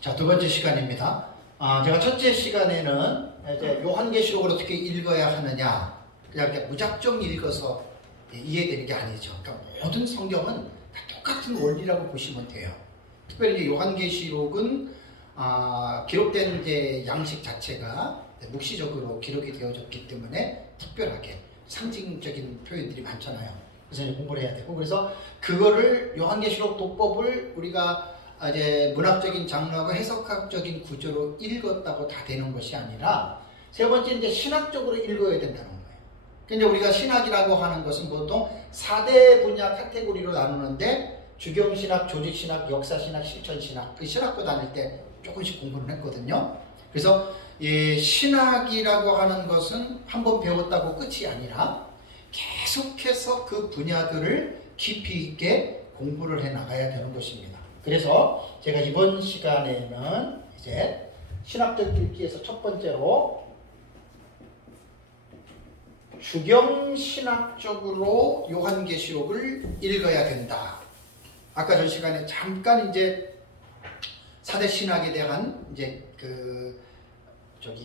자, 두 번째 시간입니다. 제가 첫째 시간에는 이제 요한계시록을 어떻게 읽어야 하느냐, 그냥 이렇게 무작정 읽어서 이해되는 게 아니죠. 그러니까 모든 성경은 다 똑같은 원리라고 보시면 돼요. 특별히 이제 요한계시록은 기록된 이제 양식 자체가 묵시적으로 기록이 되어졌기 때문에 특별하게 상징적인 표현들이 많잖아요. 그래서 이제 공부를 해야 되고, 그래서 그거를 요한계시록 독법을 우리가 이제 문학적인 장르하고 해석학적인 구조로 읽었다고 다 되는 것이 아니라, 세 번째 이제 신학적으로 읽어야 된다는 거예요. 그러니까 우리가 신학이라고 하는 것은 보통 4대 분야 카테고리로 나누는데, 주경신학, 조직신학, 역사신학, 실천신학, 그 신학교 다닐 때 조금씩 공부를 했거든요. 그래서 이 신학이라고 하는 것은 한번 배웠다고 끝이 아니라 계속해서 그 분야들을 깊이 있게 공부를 해 나가야 되는 것입니다. 그래서 제가 이번 시간에는 이제 신학적 읽기에서 첫 번째로 주경신학적으로 요한계시록을 읽어야 된다. 아까 전 시간에 잠깐 이제 사대 신학에 대한 이제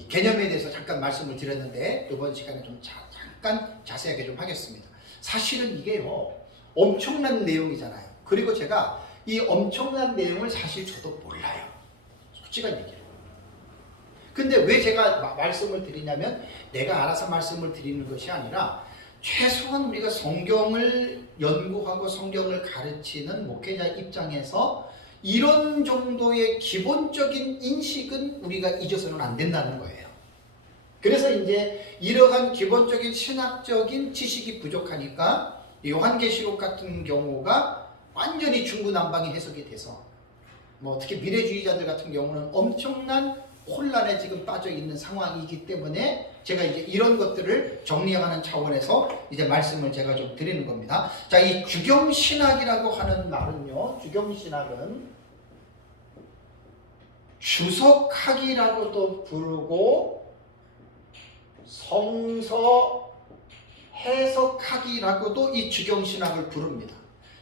개념에 대해서 잠깐 말씀을 드렸는데, 이번 시간에 좀 잠깐 자세하게 좀 하겠습니다. 사실은 이게요, 엄청난 내용이잖아요. 그리고 제가 이 엄청난 내용을 사실 저도 몰라요. 솔직한 얘기로. 근데 왜 제가 말씀을 드리냐면, 내가 알아서 말씀을 드리는 것이 아니라 최소한 우리가 성경을 연구하고 성경을 가르치는 목회자 입장에서 이런 정도의 기본적인 인식은 우리가 잊어서는 안 된다는 거예요. 그래서 이제 이러한 기본적인 신학적인 지식이 부족하니까 요한계시록 같은 경우가 완전히 중구난방이 해석이 돼서, 특히 미래주의자들 같은 경우는 엄청난 혼란에 지금 빠져 있는 상황이기 때문에 제가 이제 이런 것들을 정리하는 차원에서 이제 말씀을 제가 좀 드리는 겁니다. 자, 이 주경신학이라고 하는 말은요, 주경신학은 주석학이라고도 부르고 성서 해석학이라고도 이 주경신학을 부릅니다.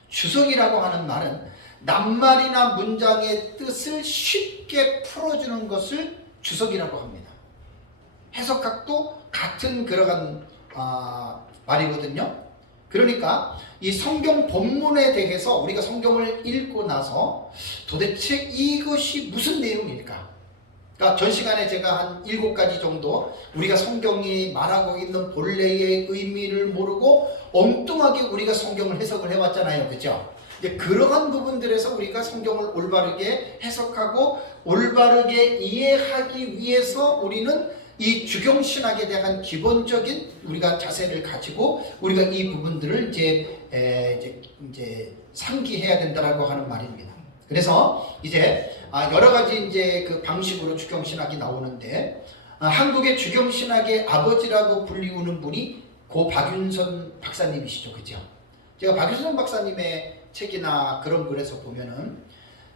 주석이라고 하는 말은 낱말이나 문장의 뜻을 쉽게 풀어주는 것을 주석이라고 합니다. 해석학도 같은 그러한 말이거든요. 그러니까 이 성경 본문에 대해서 우리가 성경을 읽고 나서 도대체 이것이 무슨 내용일까? 그러니까 전 시간에 제가 한 7가지 정도 우리가 성경이 말하고 있는 본래의 의미를 모르고 엉뚱하게 우리가 성경을 해석을 해왔잖아요. 그죠? 이제 그러한 부분들에서 우리가 성경을 올바르게 해석하고 올바르게 이해하기 위해서 우리는 이 주경신학에 대한 기본적인 우리가 자세를 가지고 우리가 이 부분들을 이제 상기해야 된다라고 하는 말입니다. 그래서 이제 여러 가지 이제 그 방식으로 주경신학이 나오는데, 한국의 주경신학의 아버지라고 불리우는 분이 고 박윤선 박사님이시죠, 그죠? 제가 박윤선 박사님의 책이나 그런 글에서 보면은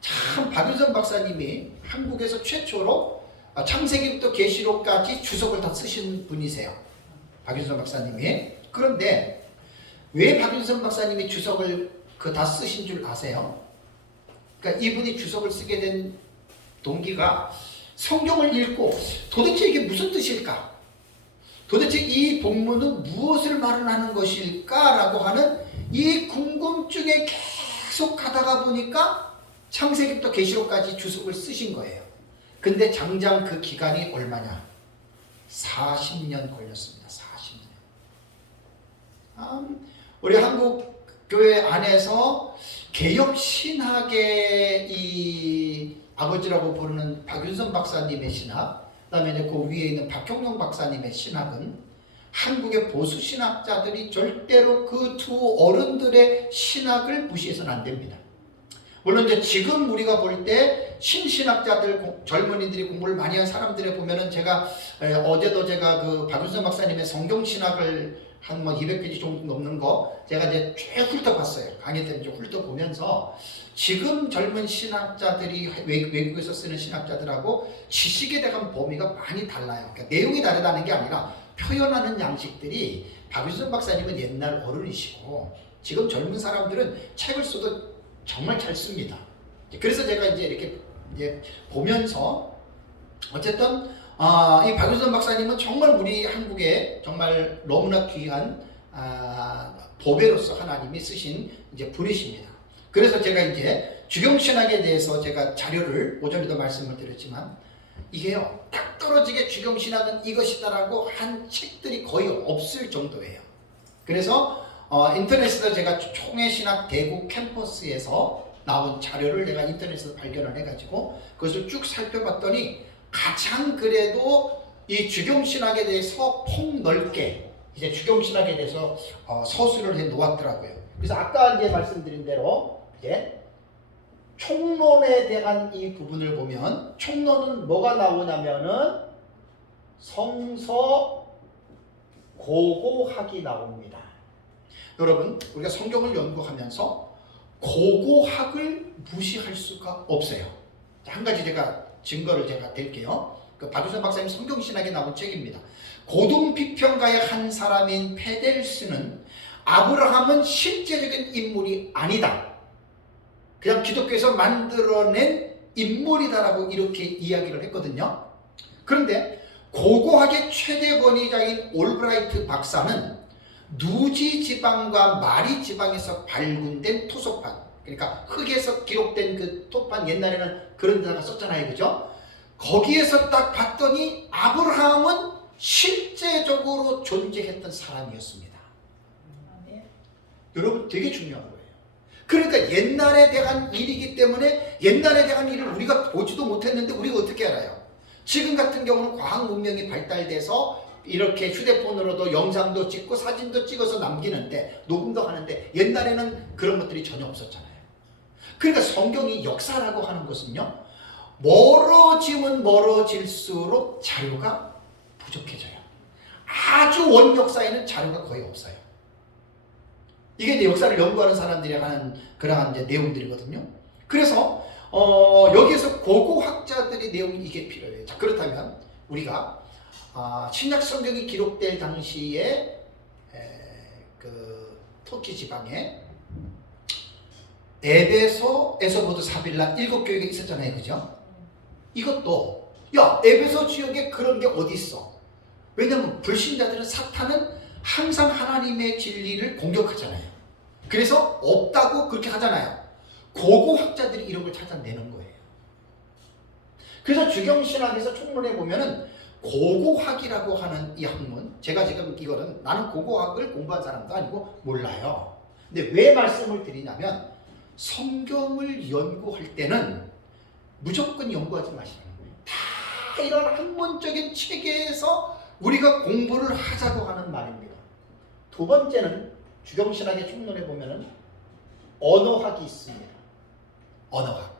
참 박윤선 박사님이 한국에서 최초로 창세기부터 계시록까지 주석을 다 쓰신 분이세요. 박윤선 박사님이. 그런데 왜 박윤선 박사님이 주석을 다 쓰신 줄 아세요? 그러니까 이분이 주석을 쓰게 된 동기가 성경을 읽고 도대체 이게 무슨 뜻일까? 도대체 이 본문은 무엇을 말하는 것일까라고 하는 이 궁금증에 계속 가다가 보니까 창세기부터 계시록까지 주석을 쓰신 거예요. 근데 장장 그 기간이 얼마냐? 40년 걸렸습니다. 40년. 우리 한국 교회 안에서 개혁 신학의 이 아버지라고 부르는 박윤선 박사님의 신학, 그다음에 이제 그 위에 있는 박형룡 박사님의 신학은 한국의 보수 신학자들이 절대로 그 두 어른들의 신학을 무시해서는 안 됩니다. 물론 이제 지금 우리가 볼 때 신신학자들, 젊은이들이 공부를 많이 한 사람들에 보면은 어제도 제가 그 박윤선 박사님의 성경신학을 한 200페이지 정도 넘는 거 제가 이제 쭉 훑어봤어요. 강의 때 이제 훑어보면서 지금 젊은 신학자들이 외국에서 쓰는 신학자들하고 지식에 대한 범위가 많이 달라요. 그러니까 내용이 다르다는 게 아니라 표현하는 양식들이, 박윤선 박사님은 옛날 어른이시고 지금 젊은 사람들은 책을 써도 정말 잘 씁니다. 그래서 제가 이제 이렇게 보면서 어쨌든 이 박유선 박사님은 정말 우리 한국에 정말 너무나 귀한 보배로서 하나님이 쓰신 이제 분이십니다. 그래서 제가 이제 주경신학에 대해서 제가 자료를 오전에도 말씀을 드렸지만 이게요 딱 떨어지게 주경신학은 이것이다라고 한 책들이 거의 없을 정도예요. 그래서 인터넷에서 제가 총회신학 대구 캠퍼스에서 나온 자료를 내가 인터넷에서 발견을 해가지고 그것을 쭉 살펴봤더니 가장 그래도 이 주경신학에 대해서 폭넓게 이제 주경신학에 대해서 서술을 해 놓았더라고요. 그래서 아까 이제 말씀드린 대로 이제 총론에 대한 이 부분을 보면 총론은 뭐가 나오냐면은 성서 고고학이 나옵니다. 여러분 우리가 성경을 연구하면서 고고학을 무시할 수가 없어요. 한 가지 제가 증거를 제가 댈게요. 그 박유선 박사님 성경신학에 나온 책입니다. 고등비평가의 한 사람인 페델스는 아브라함은 실제적인 인물이 아니다. 그냥 기독교에서 만들어낸 인물이다라고 이렇게 이야기를 했거든요. 그런데 고고학의 최대 권위자인 올브라이트 박사는 누지 지방과 마리 지방에서 발굴된 토소판, 그러니까 흙에서 기록된 그 토판 옛날에는 그런 데다가 썼잖아요, 그죠? 거기에서 딱 봤더니 아브라함은 실제적으로 존재했던 사람이었습니다. 여러분 되게 중요한 거예요. 그러니까 옛날에 대한 일이기 때문에 옛날에 대한 일을 우리가 보지도 못했는데 우리가 어떻게 알아요? 지금 같은 경우는 과학 문명이 발달돼서 이렇게 휴대폰으로도 영상도 찍고 사진도 찍어서 남기는데 녹음도 하는데 옛날에는 그런 것들이 전혀 없었잖아요. 그러니까 성경이 역사라고 하는 것은요 멀어지면 멀어질수록 자료가 부족해져요. 아주 원역사에는 자료가 거의 없어요. 이게 이제 역사를 연구하는 사람들이 하는 그러한 이제 내용들이거든요. 그래서 여기에서 고고학자들의 내용이 이게 필요해요. 자, 그렇다면 우리가 신약 성경이 기록될 당시에 그 터키 지방에 에베소, 에소보드, 사빌라 7교회가 있었잖아요, 그죠? 이것도 에베소 지역에 그런 게 어디 있어? 왜냐하면 불신자들은 사탄은 항상 하나님의 진리를 공격하잖아요. 그래서 없다고 그렇게 하잖아요. 고고학자들이 이런 걸 찾아내는 거예요. 그래서 주경신학에서 총론해 보면은 고고학이라고 하는 이 학문, 제가 지금 이거는 나는 고고학을 공부한 사람도 아니고 몰라요. 근데 왜 말씀을 드리냐면 성경을 연구할 때는 무조건 연구하지 마시라는 거예요. 다 이런 학문적인 체계에서 우리가 공부를 하자고 하는 말입니다. 두 번째는 주경신학의 총론에 보면은 언어학이 있습니다. 언어학.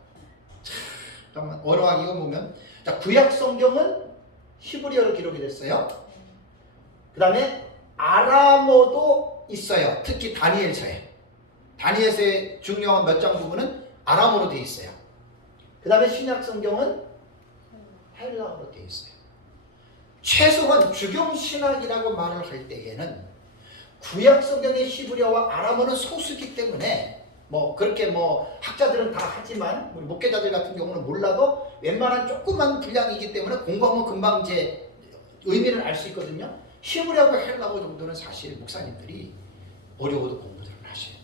잠깐만, 언어학 이거 보면 자, 구약 성경은 히브리어로 기록이 됐어요. 그 다음에 아람어도 있어요. 특히 다니엘서에. 다니엘서의 중요한 몇 장 부분은 아람어로 되어 있어요. 그 다음에 신약 성경은 헬라어로 되어 있어요. 최소한 주경신학이라고 말을 할 때에는 구약 성경의 히브리어와 아람어는 소수기 때문에 그렇게 학자들은 다 하지만 우리 목회자들 같은 경우는 몰라도 웬만한 조그만 분량이기 때문에 공부하면 금방 이제 의미를 알 수 있거든요. 히브리어하고 헬라어 정도는 사실 목사님들이 어려워도 공부들을 하셔야 돼요.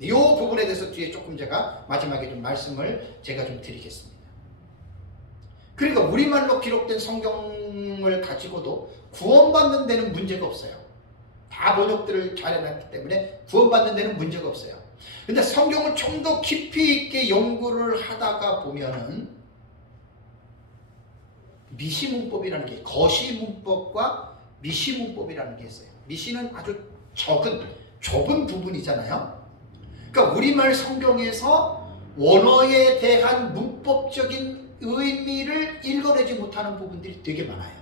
이 부분에 대해서 뒤에 조금 제가 마지막에 좀 말씀을 제가 좀 드리겠습니다. 그러니까 우리말로 기록된 성경을 가지고도 구원받는 데는 문제가 없어요. 다 번역들을 잘 해놨기 때문에 구원받는 데는 문제가 없어요. 근데 성경을 좀 더 깊이 있게 연구를 하다가 보면은 미시문법이라는 게 거시문법과 미시문법이라는 게 있어요. 미시는 아주 좁은 부분이잖아요. 그러니까 우리말 성경에서 원어에 대한 문법적인 의미를 읽어내지 못하는 부분들이 되게 많아요.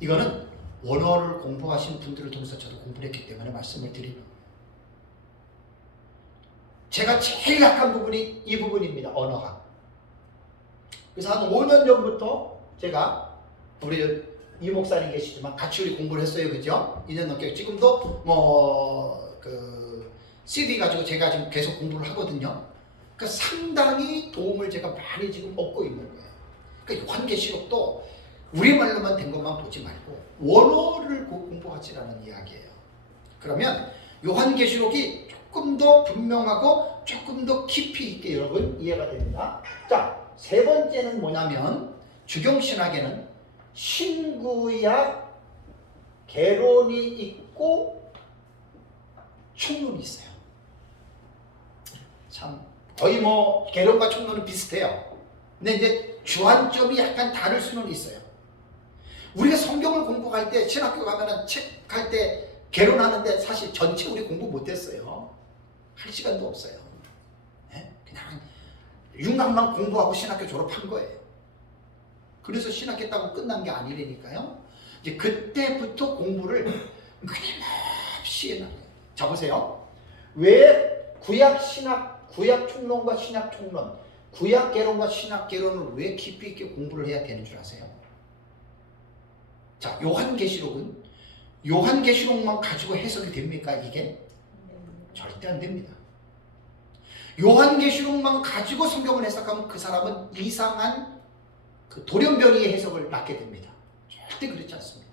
이거는 원어를 공부하신 분들을 통해서 저도 공부를 했기 때문에 말씀을 드리는 거예요. 제가 제일 약한 부분이 이 부분입니다. 언어학. 그래서 한 5년 전부터 제가 우리 이 목사님 계시지만 같이 우리 공부를 했어요. 그죠? 2년 넘게. 지금도 CD 가지고 제가 지금 계속 공부를 하거든요. 그러니까 상당히 도움을 제가 많이 지금 얻고 있는 거예요. 그러니까 요한계시록도 우리말로만 된 것만 보지 말고 원어를 공부하시라는 이야기예요. 그러면 요한계시록이 조금 더 분명하고 조금 더 깊이 있게 여러분 이해가 됩니다. 자, 세 번째는 뭐냐면 주경신학에는 신구약 개론이 있고 총론이 있어요. 참 거의 뭐 개론과 총론은 비슷해요. 근데 이제 주안점이 약간 다를 수는 있어요. 우리가 성경을 공부할 때 신학교 가면은 책 할 때 개론하는데 사실 전체 우리 공부 못했어요. 할 시간도 없어요. 네? 그냥 윤곽만 공부하고 신학교 졸업한 거예요. 그래서 신학했다고 끝난 게 아니라니까요. 이제 그때부터 공부를 끊임없이 해나가요. 자 보세요. 왜 구약 신학, 구약 총론과 신약 총론, 구약 개론과 신약 개론을 왜 깊이 있게 공부를 해야 되는 줄 아세요? 자, 요한계시록은 요한계시록만 가지고 해석이 됩니까 이게? 절대 안 됩니다. 요한계시록만 가지고 성경을 해석하면 그 사람은 이상한 그 돌연변이의 해석을 낳게 됩니다. 절대 그렇지 않습니다.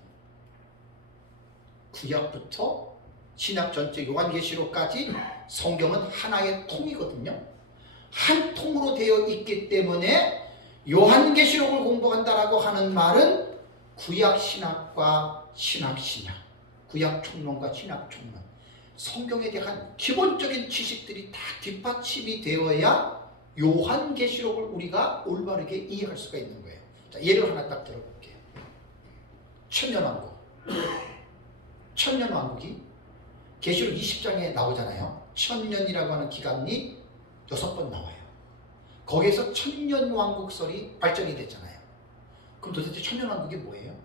구약부터 신약 전체 요한계시록까지 성경은 하나의 통이거든요. 한 통으로 되어 있기 때문에 요한계시록을 공부한다라고 하는 말은 구약 신학과 신약 신약, 구약 총론과 신약 총론, 성경에 대한 기본적인 지식들이 다 뒷받침이 되어야 요한계시록을 우리가 올바르게 이해할 수가 있는 거예요. 자, 예를 하나 딱 들어볼게요. 천년왕국. 천년왕국이 계시록 20장에 나오잖아요. 천년이라고 하는 기간이 6번 나와요. 거기에서 천년왕국설이 발전이 됐잖아요. 그럼 도대체 천년왕국이 뭐예요?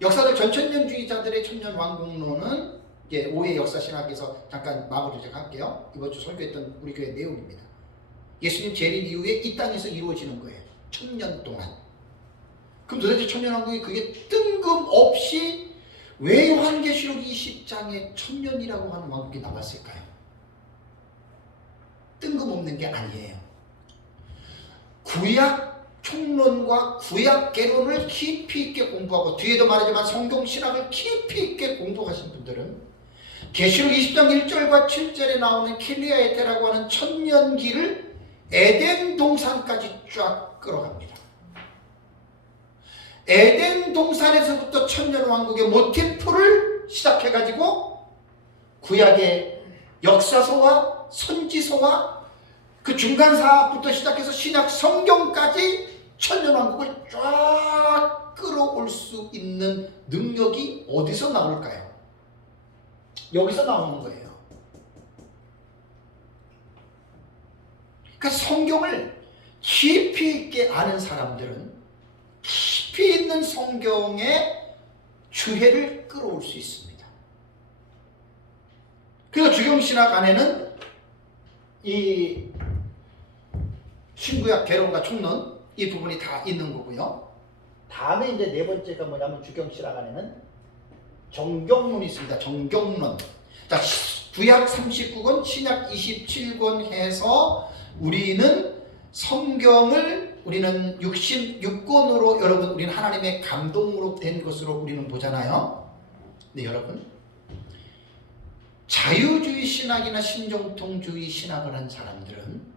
역사적 전천년주의자들의 천년왕국론은 이제 오해 역사신학에서 잠깐 마무리 제가 할게요. 이번 주 설교했던 우리 교회 내용입니다. 예수님 재림 이후에 이 땅에서 이루어지는 거예요. 1000년 동안. 그럼 도대체 천년왕국이 그게 뜬금없이 왜 요한계시록 20장에 1000년이라고 하는 왕국이 나왔을까요? 뜬금없는 게 아니에요. 구약 총론과 구약 개론을 깊이 있게 공부하고 뒤에도 말하지만 성경 신학을 깊이 있게 공부하신 분들은 계시록 20장 1절과 7절에 나오는 킬리아에테라고 하는 천년기를 에덴 동산까지 쫙 끌어갑니다. 에덴 동산에서부터 천년왕국의 모티프를 시작해가지고 구약의 역사서와 선지서와 그 중간사부터 시작해서 신약 성경까지 천년왕국을 쫙 끌어올 수 있는 능력이 어디서 나올까요? 여기서 나오는 거예요. 그러니까 성경을 깊이 있게 아는 사람들은 깊이 있는 성경의 주해를 끌어올 수 있습니다. 그래서 주경신학 안에는 이 신구약 개론과 총론 이 부분이 다 있는 거고요. 다음에 이제 네 번째가 뭐냐면 주경신학 안에는 정경론이 있습니다. 정경론. 자, 구약 39권, 신약 27권 해서 우리는 성경을 우리는 66권으로 여러분 우리는 하나님의 감동으로 된 것으로 우리는 보잖아요. 네, 여러분. 자유주의 신학이나 신정통주의 신학을 한 사람들은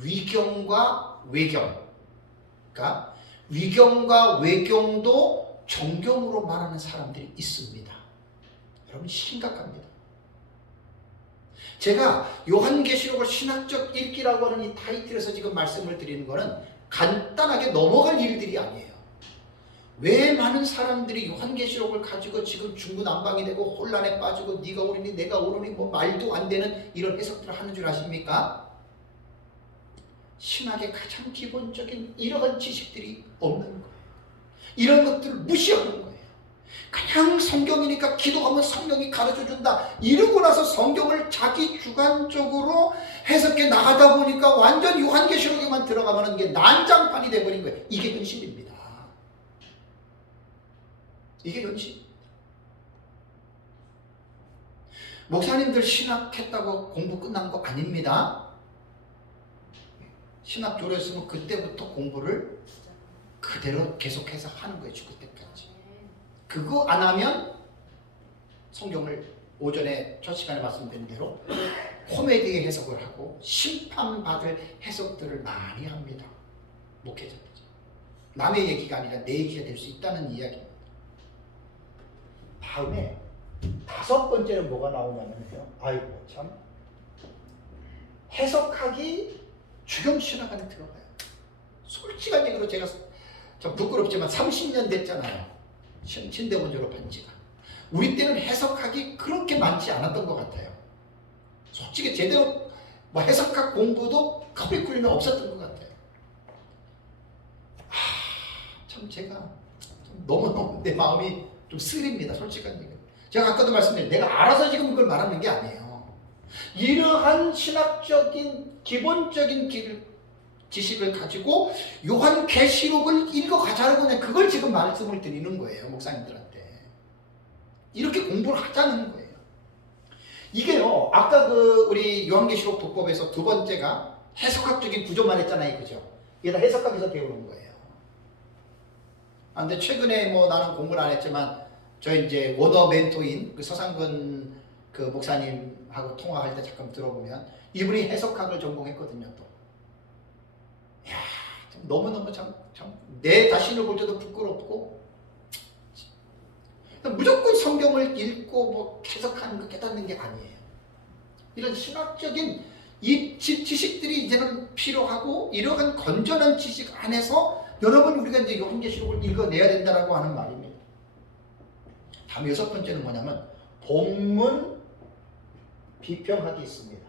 위경과 외경, 그러니까 위경과 외경도 정경으로 말하는 사람들이 있습니다. 여러분 심각합니다. 제가 요한계시록을 신학적 읽기라고 하는 이 타이틀에서 지금 말씀을 드리는 것은 간단하게 넘어갈 일들이 아니에요. 왜 많은 사람들이 요한계시록을 가지고 지금 중구난방이 되고 혼란에 빠지고 네가 옳으니 내가 옳으니 뭐 말도 안 되는 이런 해석들을 하는 줄 아십니까? 신학의 가장 기본적인 이러한 지식들이 없는 거예요. 이런 것들을 무시하는 거예요. 그냥 성경이니까 기도하면 성경이 가르쳐준다 이러고 나서 성경을 자기 주관적으로 해석해 나가다 보니까 완전 요한계시록에만 들어가면 이게 난장판이 돼버린 거예요. 이게 현실입니다. 이게 현실. 목사님들 신학했다고 공부 끝난 거 아닙니다. 신학 졸업했으면 그때부터 공부를 그대로 계속해서 하는 거예요. 죽을 때까지. 그거 안 하면 성경을 오전에 첫 시간에 말씀드린 대로 코미디의 해석을 하고 심판받을 해석들을 많이 합니다. 목회자들. 남의 얘기가 아니라 내 얘기가 될 수 있다는 이야기입니다. 다음에 5번째는 뭐가 나오냐면요. 아이고 참. 해석하기 주경신학 안에 들어가요. 솔직한 얘기로 제가 좀 부끄럽지만 30년 됐잖아요. 신대원 졸업한 지가. 우리 때는 해석하기 그렇게 많지 않았던 것 같아요. 솔직히 제대로 뭐 해석학 공부도 커리큘럼에 없었던 것 같아요. 참 제가 좀 너무너무 내 마음이 좀 쓰립니다. 솔직한 얘기. 제가 아까도 말씀드린 내가 알아서 지금 이걸 말하는 게 아니에요. 이러한 신학적인 기본적인 지식을 가지고 요한계시록을 읽어가자고 그걸 지금 말씀을 드리는 거예요. 목사님들한테. 이렇게 공부를 하자는 거예요. 이게요. 아까 우리 요한계시록 독법에서 2번째가 해석학적인 구조만 했잖아요. 그죠? 이게 다 해석학에서 배우는 거예요. 근데 최근에 뭐 나는 공부를 안 했지만 저희 이제 원어 멘토인 그 서상근 그 목사님하고 통화할 때 잠깐 들어보면 이분이 해석학을 전공했거든요. 또. 이야, 너무너무 참 내 자신을 볼 때도 부끄럽고 무조건 성경을 읽고 뭐 해석하는 거 깨닫는 게 아니에요. 이런 신학적인 이 지식들이 이제는 필요하고 이러한 건전한 지식 안에서 여러분 우리가 이제 요한계시록을 읽어내야 된다라고 하는 말입니다. 다음 6번째는 뭐냐면 본문 비평하기 있습니다.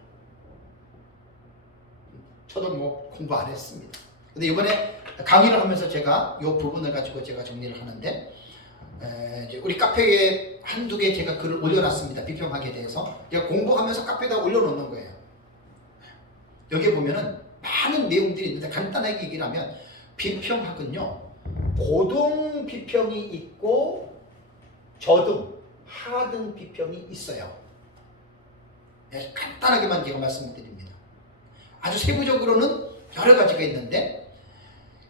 저도 뭐 공부 안 했습니다. 근데 이번에 강의를 하면서 제가 이 부분을 가지고 제가 정리를 하는데 이제 우리 카페에 한두 개 제가 글을 올려놨습니다. 비평하기에 대해서 제가 공부하면서 카페에다 올려놓는 거예요. 여기 보면은 많은 내용들이 있는데 간단하게 얘기를 하면 비평학은요 고등 비평이 있고 저등 하등 비평이 있어요. 네, 간단하게만 제가 말씀드립니다. 아주 세부적으로는 여러 가지가 있는데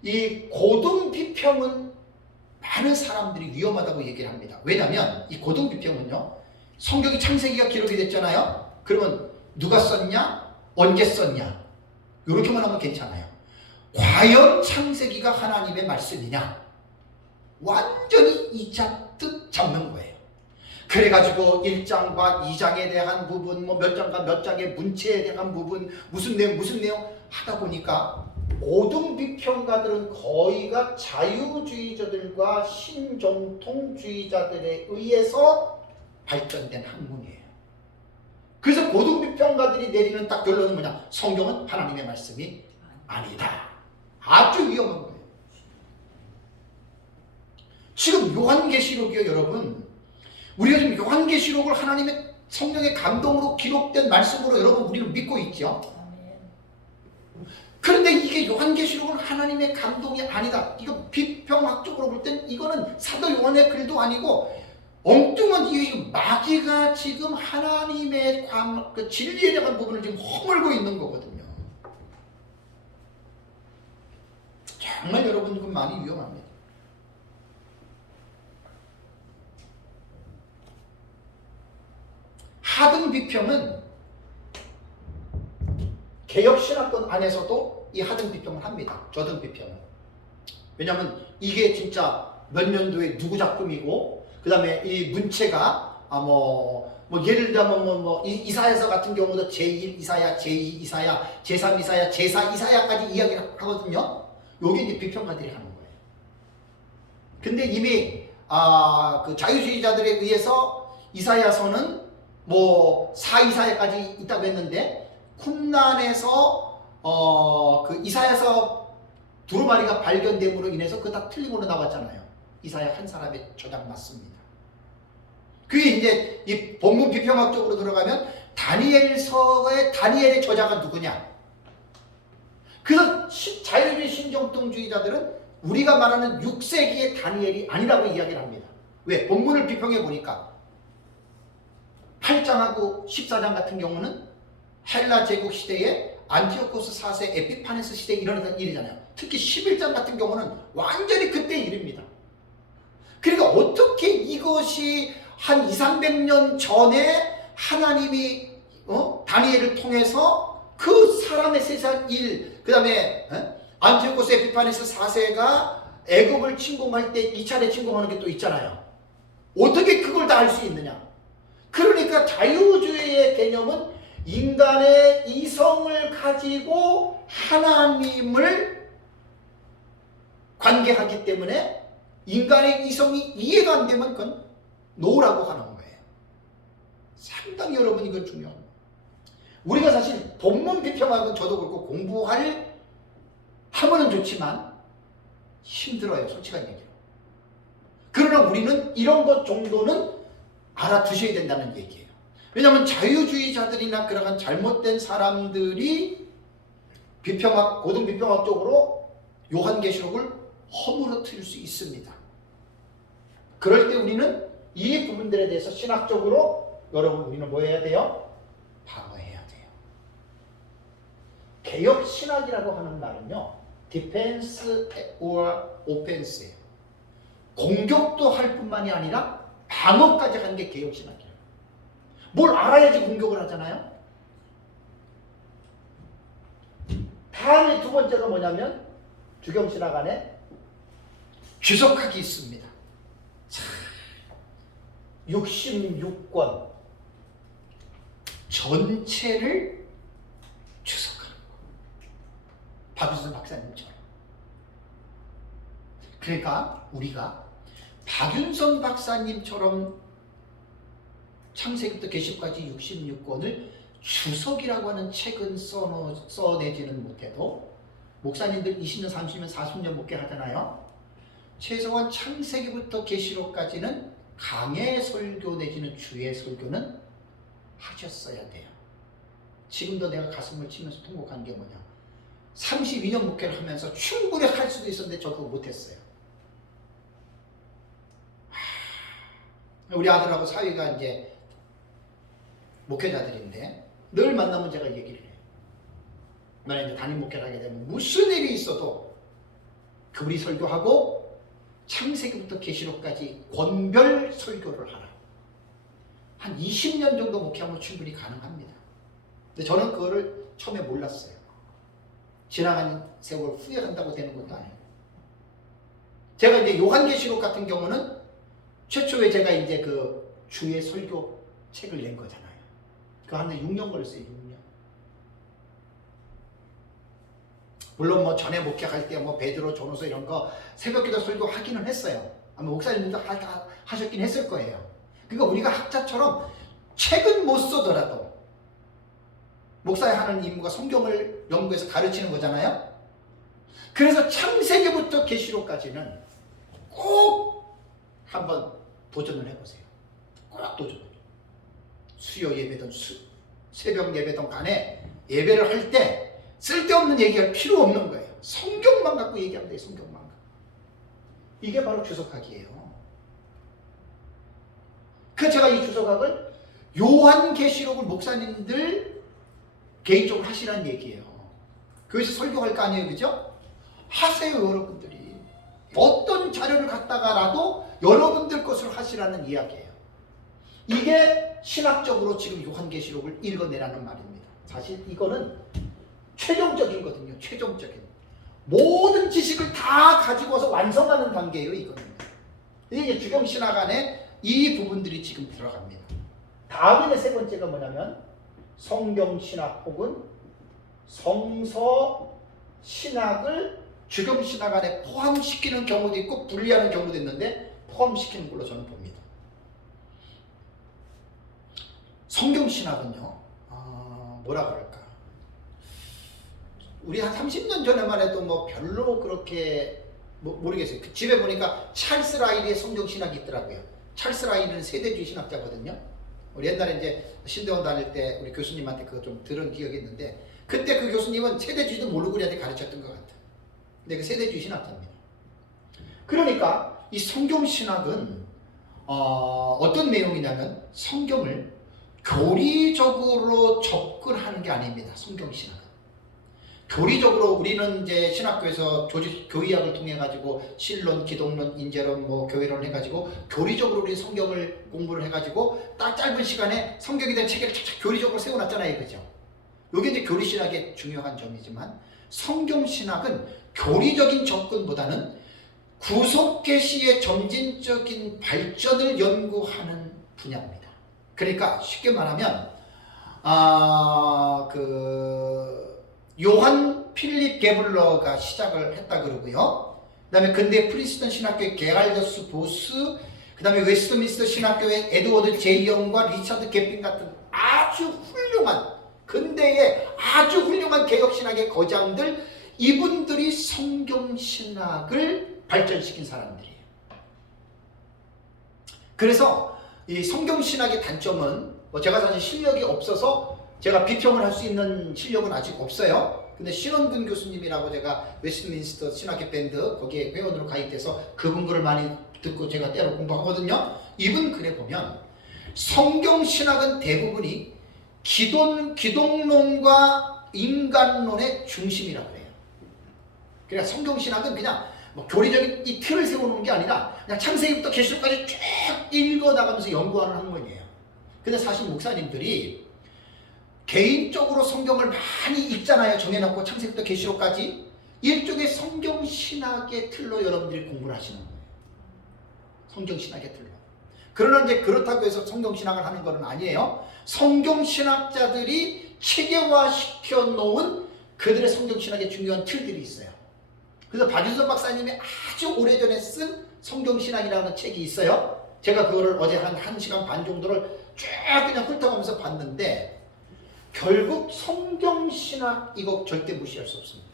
이 고등 비평은 많은 사람들이 위험하다고 얘기를 합니다. 왜냐하면 이 고등 비평은요 성경이 창세기가 기록이 됐잖아요. 그러면 누가 썼냐? 언제 썼냐? 이렇게만 하면 괜찮아요. 과연 창세기가 하나님의 말씀이냐? 완전히 이잡듯 잡는 거예요. 그래가지고 1장과 2장에 대한 부분, 뭐 몇 장과 몇 장의 문체에 대한 부분, 무슨 내용 하다 보니까 고등 비평가들은 거의가 자유주의자들과 신정통주의자들에 의해서 발전된 학문이에요. 그래서 고등 비평가들이 내리는 딱 결론은 뭐냐? 성경은 하나님의 말씀이 아니다. 아주 위험한 거예요. 지금 요한계시록이요, 여러분. 우리가 지금 요한계시록을 하나님의 성령의 감동으로 기록된 말씀으로 여러분 우리는 믿고 있죠. 그런데 이게 요한계시록은 하나님의 감동이 아니다. 이거 비평학적으로 볼 땐 이거는 사도 요한의 글도 아니고 엉뚱한 이 마귀가 지금 하나님의 그 진리에 대한 부분을 지금 허물고 있는 거거든요. 정말 여러분 이건 많이 위험합니다. 하등 비평은 개혁신학권 안에서도 이 하등 비평을 합니다. 저등 비평은. 왜냐하면 이게 진짜 몇 년도에 누구 작품이고 그 다음에 이 문체가 뭐 예를 들면 이사야서 같은 경우도 제1 이사야, 제2 이사야, 제3 이사야, 제4 이사야까지 이야기를 하거든요. 요게 이제 비평가들이 하는 거예요. 근데 이미 그 자유주의자들에 의해서 이사야서는 뭐 4이사야까지 있다고 했는데 쿰란에서 그 이사야서 두루마리가 발견됨으로 인해서 그거 다 틀린 걸로 나왔잖아요. 이사야 한 사람의 저작 맞습니다. 그게 이제 이 본문 비평학적으로 들어가면 다니엘서의 다니엘의 저자가 누구냐? 그래서 자유주의 신정통주의자들은 우리가 말하는 6세기의 다니엘이 아니라고 이야기를 합니다. 왜? 본문을 비평해 보니까 8장하고 14장 같은 경우는 헬라 제국 시대에 안티오코스 4세 에피파네스 시대에 일어났던 일이잖아요. 특히 11장 같은 경우는 완전히 그때 일입니다. 그러니까 어떻게 이것이 한 200~300년 전에 하나님이 다니엘을 통해서 그 사람의 세상 일, 그 다음에 안티오코스 에피파네스 4세가 애굽을 침공할 때 2차례 침공하는 게 또 있잖아요. 어떻게 그걸 다 알 수 있느냐? 그러니까 자유주의의 개념은 인간의 이성을 가지고 하나님을 관계하기 때문에 인간의 이성이 이해가 안 되면 그건 노라고 하는 거예요. 상당히 여러분 이건 중요합니다. 우리가 사실 본문 비평하고 저도 그렇고 공부할 하면은 좋지만 힘들어요. 솔직한 얘기로. 그러나 우리는 이런 것 정도는 알아두셔야 된다는 얘기예요. 왜냐하면 자유주의자들이나 그러한 잘못된 사람들이 비평학, 고등비평학적으로 요한계시록을 허물어뜨릴 수 있습니다. 그럴 때 우리는 이 부분들에 대해서 신학적으로 여러분 우리는 뭐 해야 돼요? 방어해야 돼요. 개혁신학이라고 하는 말은요, 디펜스 or 오펜스예요. 공격도 할 뿐만이 아니라 방어까지 하는 게 개혁신학이에요. 뭘 알아야지 공격을 하잖아요. 다음에 두 번째가 뭐냐면 주경신학 안에 주석학이 있습니다. 자, 66권 전체를 주석하는 거. 박윤선 박사님처럼. 그러니까 우리가 박윤선 박사님처럼 창세기부터 계시록까지 66권을 주석이라고 하는 책은 써내지는 못해도 목사님들 20년, 30년, 40년 목회 하잖아요. 최소한 창세기부터 계시록까지는 강해 설교 내지는 주의 설교는 하셨어야 돼요. 지금도 내가 가슴을 치면서 통곡한 게 뭐냐, 32년 목회를 하면서 충분히 할 수도 있었는데 저 그거 못했어요. 우리 아들하고 사위가 이제 목회자들인데 늘 만나면 제가 얘기를 해요. 만약에 이제 담임 목회를 하게 되면 무슨 일이 있어도 우리 설교하고 창세기부터 계시록까지 권별 설교를 하라. 한 20년 정도 목회하면 충분히 가능합니다. 근데 저는 그거를 처음에 몰랐어요. 지나간 세월 후회한다고 되는 것도 아니에요. 제가 이제 요한계시록 같은 경우는 최초에 제가 이제 그 주의 설교 책을 낸 거잖아요. 그거 한 6년 걸렸어요. 6년. 물론 뭐 전에 목회할 때 뭐 베드로, 전후서 이런 거 새벽기도 설교 하기는 했어요. 아마 목사님도 하셨긴 했을 거예요. 그러니까 우리가 학자처럼 책은 못 쓰더라도 목사의 하는 임무가 성경을 연구해서 가르치는 거잖아요. 그래서 창세기부터 계시록까지는 꼭 한번 도전을 해보세요. 꼭 도전을. 수요 예배든 새벽 예배든 간에 예배를 할 때 쓸데없는 얘기할 필요 없는 거예요. 성경만 갖고 얘기하면 돼요. 성경만 갖고. 이게 바로 주석학이에요. 그래서 제가 이 주석학을 요한계시록을 목사님들 개인적으로 하시라는 얘기예요. 교회에서 설교할 거 아니에요. 그죠? 하세요. 여러분들이. 어떤 자료를 갖다가라도 여러분들 것을 하시라는 이야기예요. 이게 신학적으로 지금 요한계시록을 읽어내라는 말입니다. 사실 이거는 최종적인 거거든요. 최종적인. 모든 지식을 다 가지고 와서 완성하는 단계예요. 이거는. 이게 주경신학 안에 이 부분들이 지금 들어갑니다. 다음에 세 번째가 뭐냐면 성경신학 혹은 성서신학을 주경신학 안에 포함시키는 경우도 있고 분리하는 경우도 있는데 포함시키는 걸로 저는 봅니다. 성경신학은요, 뭐라 그럴까, 우리 한 30년 전에만 해도 뭐 별로 그렇게 모르겠어요. 그 집에 보니까 찰스 라일의 성경신학이 있더라고요. 찰스 라일은 세대주의 신학자거든요. 우리 옛날에 이제 신대원 다닐 때 우리 교수님한테 그거 좀 들은 기억이 있는데, 그때 그 교수님은 세대주의도 모르고 우리한테 가르쳤던 것 같아요. 근데 그 세대주의 신학자입니다. 그러니까 이 성경신학은 어떤 내용이냐면 성경을 교리적으로 접근하는 게 아닙니다. 성경신학은. 교리적으로 우리는 이제 신학교에서 조직 교의학을 통해 가지고 신론, 기독론, 인재론, 뭐 교회론 해가지고 교리적으로 우리 성경을 공부를 해가지고 딱 짧은 시간에 성경에 대한 체계를 착착 교리적으로 세워놨잖아요, 그죠? 이게 이제 교리신학의 중요한 점이지만 성경신학은 교리적인 접근보다는 구속계시의 점진적인 발전을 연구하는 분야입니다. 그러니까 쉽게 말하면 요한 필립 게블러가 시작을 했다 그러고요. 그 다음에 근대 프린스턴 신학교의 게랄더스 보스, 그 다음에 웨스트민스터 신학교의 에드워드 제이 영과 리처드 게핀 같은 아주 훌륭한 근대의 아주 훌륭한 개혁신학의 거장들, 이분들이 성경신학을 발전시킨 사람들이에요. 그래서 이 성경신학의 단점은 제가 사실 실력이 없어서 제가 비평을 할 수 있는 실력은 아직 없어요. 근데 신원근 교수님이라고 제가 웨스트민스터 신학회 밴드 거기에 회원으로 가입돼서 그분 글을 많이 듣고 제가 때로 공부하거든요. 이분 글에 보면 성경신학은 대부분이 기독론과 인간론의 중심이라고 해요. 그러니까 성경신학은 그냥 뭐 교리적인 이 틀을 세워놓은 게 아니라 그냥 창세기부터 계시록까지 쭉 읽어나가면서 연구하는 학문이에요. 근데 사실 목사님들이 개인적으로 성경을 많이 읽잖아요. 정해놓고 창세기부터 계시록까지 일종의 성경신학의 틀로 여러분들이 공부를 하시는 거예요. 성경신학의 틀로. 그러나 이제 그렇다고 해서 성경신학을 하는 건 아니에요. 성경신학자들이 체계화시켜 놓은 그들의 성경신학의 중요한 틀들이 있어요. 그래서 박윤선 박사님이 아주 오래전에 쓴 성경신학이라는 책이 있어요. 제가 그거를 어제 한 1시간 반 정도를 쭉 그냥 훑어가면서 봤는데 결국 성경신학 이거 절대 무시할 수 없습니다.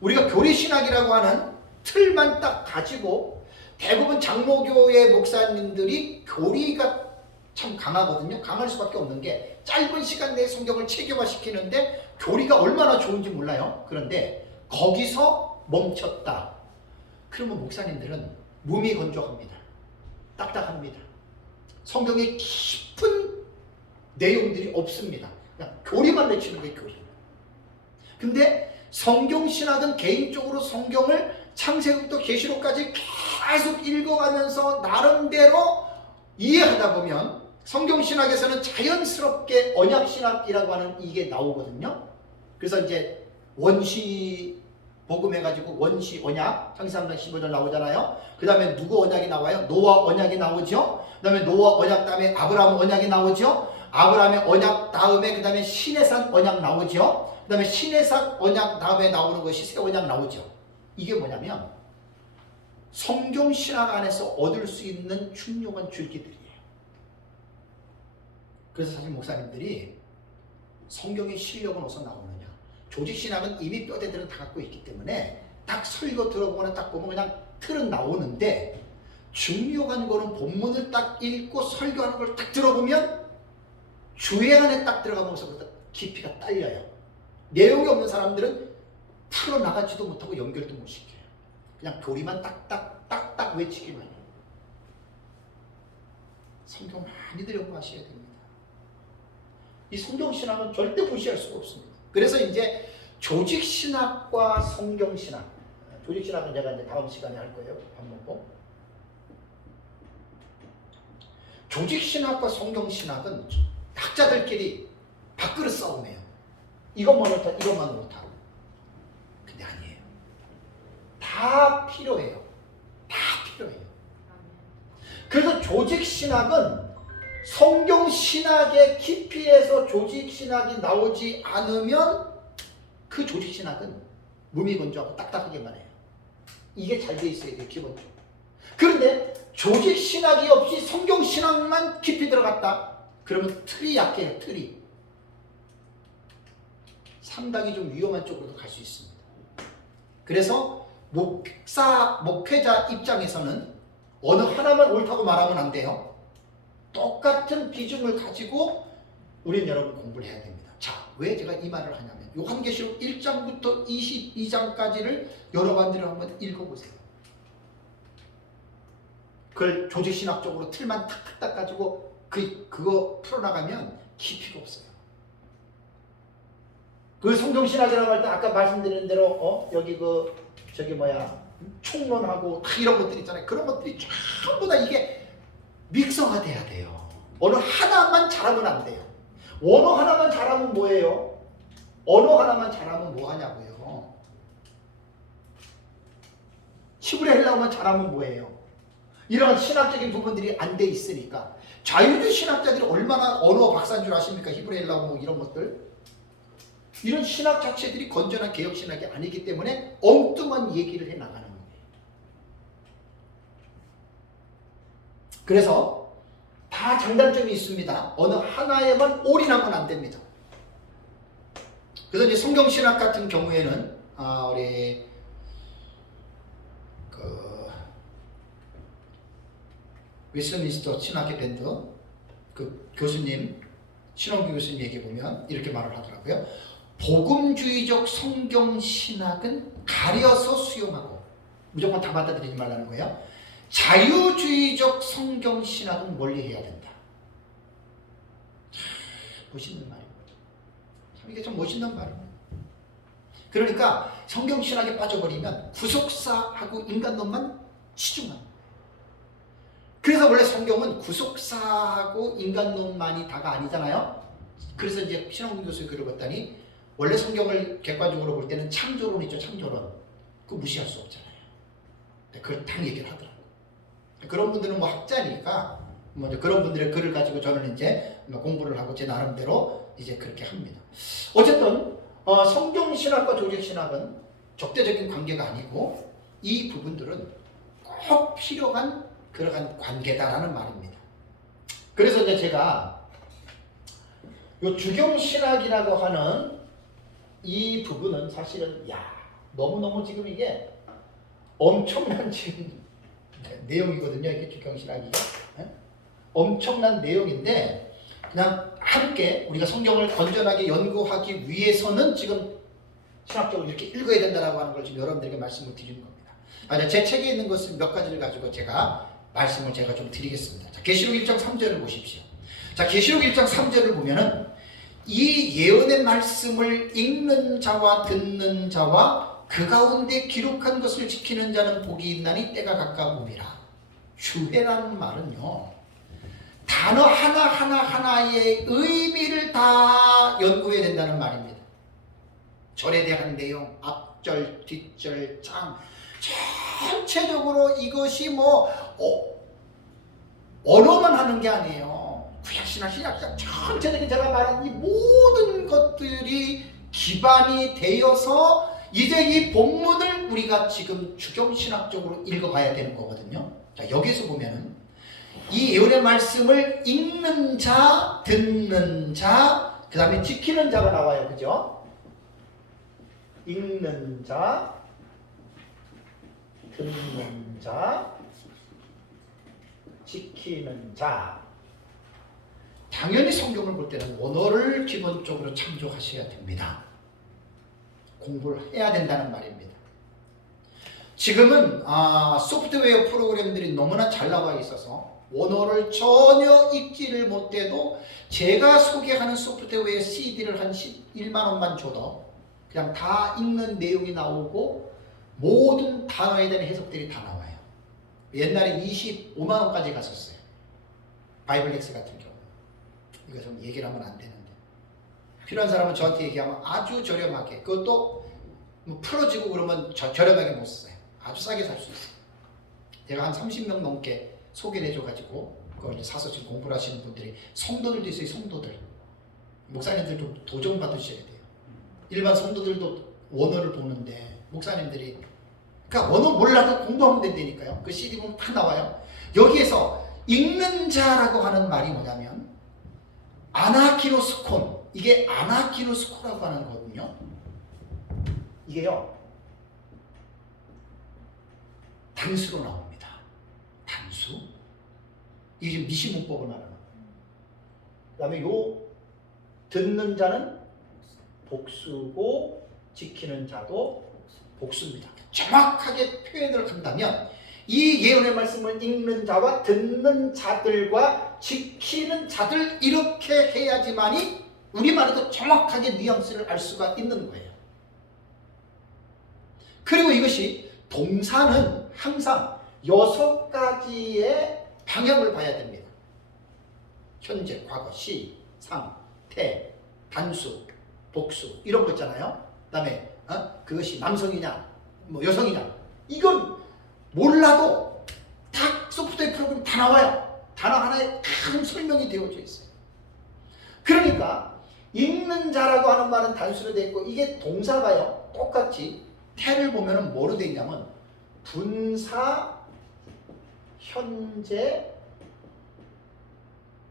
우리가 교리신학이라고 하는 틀만 딱 가지고 대부분 장로교의 목사님들이 교리가 참 강하거든요. 강할 수밖에 없는 게 짧은 시간 내에 성경을 체계화시키는데 교리가 얼마나 좋은지 몰라요. 그런데 거기서 멈췄다. 그러면 목사님들은 몸이 건조합니다. 딱딱합니다. 성경에 깊은 내용들이 없습니다. 그냥 교리만 내치는 게 교리. 근데 성경신학은 개인적으로 성경을 창세기부터 계시록까지 계속 읽어가면서 나름대로 이해하다 보면 성경신학에서는 자연스럽게 언약신학이라고 하는 이게 나오거든요. 그래서 이제 원시 복음해가지고 원시 언약 창세기 3장 15절 나오잖아요. 그 다음에 누구 언약이 나와요? 노아 언약이 나오죠. 그 다음에 노아 언약 다음에 아브라함 언약이 나오죠. 아브라함의 언약 다음에 그 다음에 시내산 언약 나오죠. 그 다음에 시내산 언약 다음에 나오는 것이 새 언약 나오죠. 이게 뭐냐면 성경신학 안에서 얻을 수 있는 중요한 줄기들이에요. 그래서 사실 목사님들이 성경의 실력은 어디서 나오느냐. 조직신학은 이미 뼈대들은 다 갖고 있기 때문에 딱 설교 들어보거나 딱 보면 그냥 틀은 나오는데 중요한 거는 본문을 딱 읽고 설교하는 걸 딱 들어보면 주회 안에 딱 들어가면서 깊이가 딸려요. 내용이 없는 사람들은 풀어나가지도 못하고 연결도 못 시켜요. 그냥 교리만 딱딱 외치기만 해요. 성경 많이들 연구하셔야 됩니다. 이 성경신학은 절대 무시할 수가 없습니다. 그래서 이제 조직신학과 성경신학, 조직신학은 제가 이제 다음 시간에 할 거예요. 밥 먹고. 조직신학과 성경신학은 학자들끼리 밥그릇 싸움이에요. 이것만 옳다, 이것만 옳다. 근데 아니에요. 다 필요해요. 다 필요해요. 그래서 조직신학은 성경신학의 깊이에서 조직신학이 나오지 않으면 그 조직신학은 무미건조하고 딱딱하게만 해요. 이게 잘 돼 있어야 돼요, 기본적으로. 그런데 조직신학이 없이 성경신학만 깊이 들어갔다. 그러면 틀이 약해요, 틀이. 상당히 좀 위험한 쪽으로도 갈 수 있습니다. 그래서 목회자 입장에서는 어느 하나만 옳다고 말하면 안 돼요. 똑같은 비중을 가지고 우리는 여러분 공부를 해야 됩니다. 자, 왜 제가 이 말을 하냐면 요한계시록 1장부터 22장까지를 여러분들이 한번 읽어보세요. 그걸 조직신학적으로 틀만 탁탁 가지고 그거 풀어나가면 깊이가 없어요. 그 성경신학이라고 할 때 아까 말씀드린 대로 여기 총론하고 이런 것들 있잖아요. 그런 것들이 전부 다 이게 믹서가 돼야 돼요. 언어 하나만 잘하면 안 돼요. 언어 하나만 잘하면 뭐예요? 언어 하나만 잘하면 뭐 하냐고요. 히브리 헬라어만 잘하면 뭐예요? 이런 신학적인 부분들이 안 돼 있으니까. 자유주의 신학자들이 얼마나 언어 박사인 줄 아십니까? 히브리 헬라어 뭐 이런 것들. 이런 신학 자체들이 건전한 개혁 신학이 아니기 때문에 엉뚱한 얘기를 해 나가는 거예요. 그래서 다 장단점이 있습니다. 어느 하나에만 올인하면 안 됩니다. 그래서 이제 성경 신학 같은 경우에는 우리 웨스트민스터 신학회 밴드 그 교수님 신원규 교수님 얘기 보면 이렇게 말을 하더라고요. 복음주의적 성경 신학은 가려서 수용하고 무조건 다 받아들이지 말라는 거예요. 자유주의적 성경 신학은 멀리해야 된다. 멋있는 말입니다. 참 이게 좀 멋있는 말입니다. 그러니까 성경 신학에 빠져버리면 구속사하고 인간론만 치중합니다. 그래서 원래 성경은 구속사하고 인간론만이 다가 아니잖아요. 그래서 이제 신원균 교수가 글을 봤더니 원래 성경을 객관적으로 볼 때는 창조론 있죠. 창조론. 그거 무시할 수 없잖아요. 그걸 딱 얘기를 하더라고요. 그런 분들은 뭐 학자니까 뭐 그런 분들의 글을 가지고 저는 이제 공부를 하고 제 나름대로 이제 그렇게 합니다. 어쨌든 성경 신학과 조직 신학은 적대적인 관계가 아니고 이 부분들은 꼭 필요한 그러한 관계다라는 말입니다. 그래서 이제 제가 요 주경신학이라고 하는 이 부분은 사실은 너무너무 지금 이게 엄청난 지금 내용이거든요. 이게 주경신학이 엄청난 내용인데 그냥 함께 우리가 성경을 건전하게 연구하기 위해서는 지금 신학적으로 이렇게 읽어야 된다라고 하는 걸 지금 여러분들에게 말씀을 드리는 겁니다. 제 책에 있는 것을 몇 가지를 가지고 말씀을 제가 좀 드리겠습니다. 자, 계시록 1장 3절을 보십시오. 자, 계시록 1장 3절을 보면은 이 예언의 말씀을 읽는 자와 듣는 자와 그 가운데 기록한 것을 지키는 자는 복이 있나니 때가 가까움이라. 주회라는 말은요, 단어 하나하나의 의미를 다 연구해야 된다는 말입니다. 절에 대한 내용, 앞절, 뒷절, 장, 전체적으로 이것이 언어만 하는 게 아니에요. 구약신학, 신약신학 전체적인 제가 말한 이 모든 것들이 기반이 되어서 이제 이 본문을 우리가 지금 주경신학적으로 읽어봐야 되는 거거든요. 자, 여기서 보면은 이 예언의 말씀을 읽는 자, 듣는 자, 그 다음에 지키는 자가 나와요. 그죠? 읽는 자, 듣는 자, 지키는 자. 당연히 성경을 볼 때는 원어를 기본적으로 참조하셔야 됩니다. 공부를 해야 된다는 말입니다. 지금은 소프트웨어 프로그램들이 너무나 잘 나와 있어서 원어를 전혀 읽지를 못해도 제가 소개하는 소프트웨어 CD를 한 1만 원만 줘도 그냥 다 읽는 내용이 나오고 모든 단어에 대한 해석들이 다 나와요. 옛날에 25만 원까지 갔었어요. 바이블렉스 같은 경우. 이거 좀 얘기를 하면 안 되는데. 필요한 사람은 저한테 얘기하면 아주 저렴하게. 그것도 뭐 풀어지고 그러면 저렴하게 못 써요. 아주 싸게 살 수 있어요. 제가 한 30명 넘게 소개를 해줘가지고 그걸 이제 사서 지금 공부를 하시는 분들이 성도들도 있어요. 성도들. 목사님들도 도전 받으셔야 돼요. 일반 성도들도 원어를 보는데 목사님들이 그러니까 원어 몰라도 공부하면 된다니까요. 그 CD 보면 다 나와요. 여기에서 읽는 자라고 하는 말이 뭐냐면 아나키노스콘, 이게 아나키노스코라고 하는 거거든요. 이게요 단수로 나옵니다. 단수. 이게 지금 미시문법을 말하는 거예요. 그 다음에 요 듣는 자는 복수고 지키는 자도 복수입니다. 정확하게 표현을 한다면 이 예언의 말씀을 읽는 자와 듣는 자들과 지키는 자들 이렇게 해야지만이 우리말에도 정확하게 뉘앙스를 알 수가 있는 거예요. 그리고 이것이 동사는 항상 6가지의 방향을 봐야 됩니다. 현재, 과거, 시, 상, 태, 단수, 복수 이런 거 있잖아요. 그 다음에 그것이 남성이냐 뭐 여성이냐 이건 몰라도 다 소프트웨어 프로그램 다 나와요. 단어 하나에 큰 설명이 되어져 있어요. 그러니까 읽는 자라고 하는 말은 단수로 되어 있고 이게 동사가요. 똑같이 태를 보면은 뭐로 되어 있냐면 분사, 현재,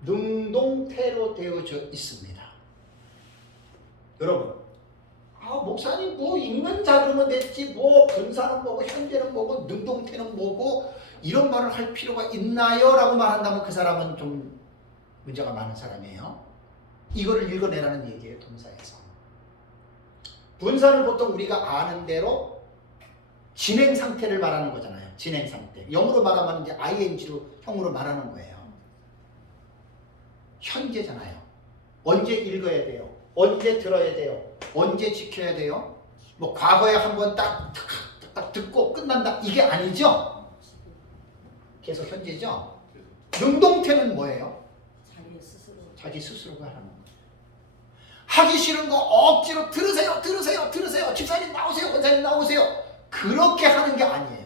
능동태로 되어져 있습니다. 여러분, 목사님 뭐 읽는 자 그러면 됐지 뭐 분사는 뭐고 현재는 뭐고 능동태는 뭐고 이런 말을 할 필요가 있나요? 라고 말한다면 그 사람은 좀 문제가 많은 사람이에요. 이거를 읽어내라는 얘기예요. 동사에서. 분사는 보통 우리가 아는 대로 진행 상태를 말하는 거잖아요. 진행 상태. 영어로 말하면 이제 ing로 형으로 말하는 거예요. 현재잖아요. 언제 읽어야 돼요? 언제 들어야 돼요? 언제 지켜야 돼요? 뭐 과거에 한번 딱 듣고 끝난다 이게 아니죠? 계속 현재죠? 능동태는 뭐예요? 자기 스스로가 하는 거예요. 하기 싫은 거 억지로 들으세요. 집사님 나오세요. 권사님 나오세요. 그렇게 하는 게 아니에요.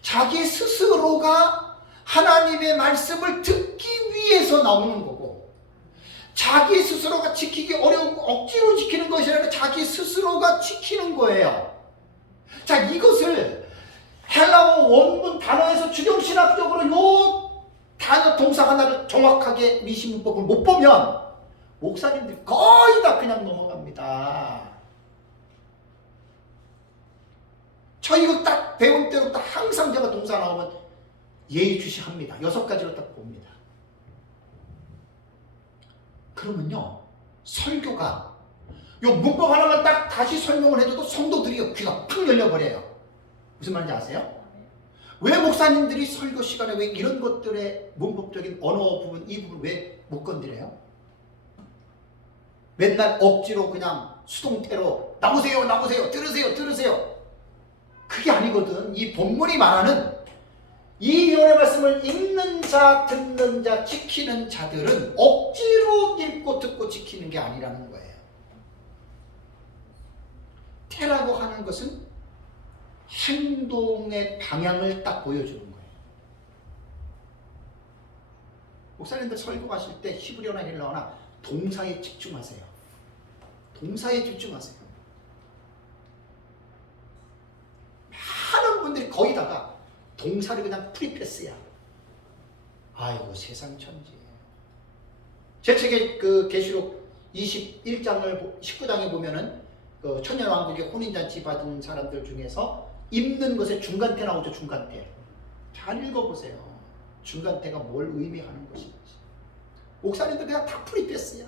자기 스스로가 하나님의 말씀을 듣기 위해서 나오는 거고 자기 스스로가 지키기 어려운 거 억지로 지키는 것이 아니라 자기 스스로가 지키는 거예요. 자, 이것을 헬라어 원문 단어에서 주경신학적으로 요 단어 동사 하나를 정확하게 미시문법을 못 보면 목사님들이 거의 다 그냥 넘어갑니다. 저 이거 딱 배운 때부터 항상 제가 동사 나오면 예의주시합니다. 6가지로 딱 봅니다. 그러면요 설교가 요 문법 하나만 딱 다시 설명을 해줘도 성도들이 귀가 팍 열려버려요. 무슨 말인지 아세요? 왜 목사님들이 설교 시간에 왜 이런 것들의 문법적인 언어 부분 이 부분 왜 못 건드려요? 맨날 억지로 그냥 수동태로 나오세요 들으세요 그게 아니거든. 이 본문이 말하는 이 예언의 말씀을 읽는 자, 듣는 자, 지키는 자들은 억지로 읽고 듣고 지키는 게 아니라는 거예요. 태라고 하는 것은 행동의 방향을 딱 보여주는 거예요. 목사님들 설교하실 때 히브리어나 헬라어나 동사에 집중하세요. 동사에 집중하세요. 많은 분들이 거의 다가 동사를 그냥 프리패스야. 아이고 세상 천지. 제 책의 그 계시록 21장을 19장에 보면은 그 천년왕국의 혼인잔치 받은 사람들 중에서 입는 것에 중간태 나오죠. 중간태. 잘 읽어보세요. 중간태가 뭘 의미하는 것인지. 목사님들 그냥 다 프리패스야.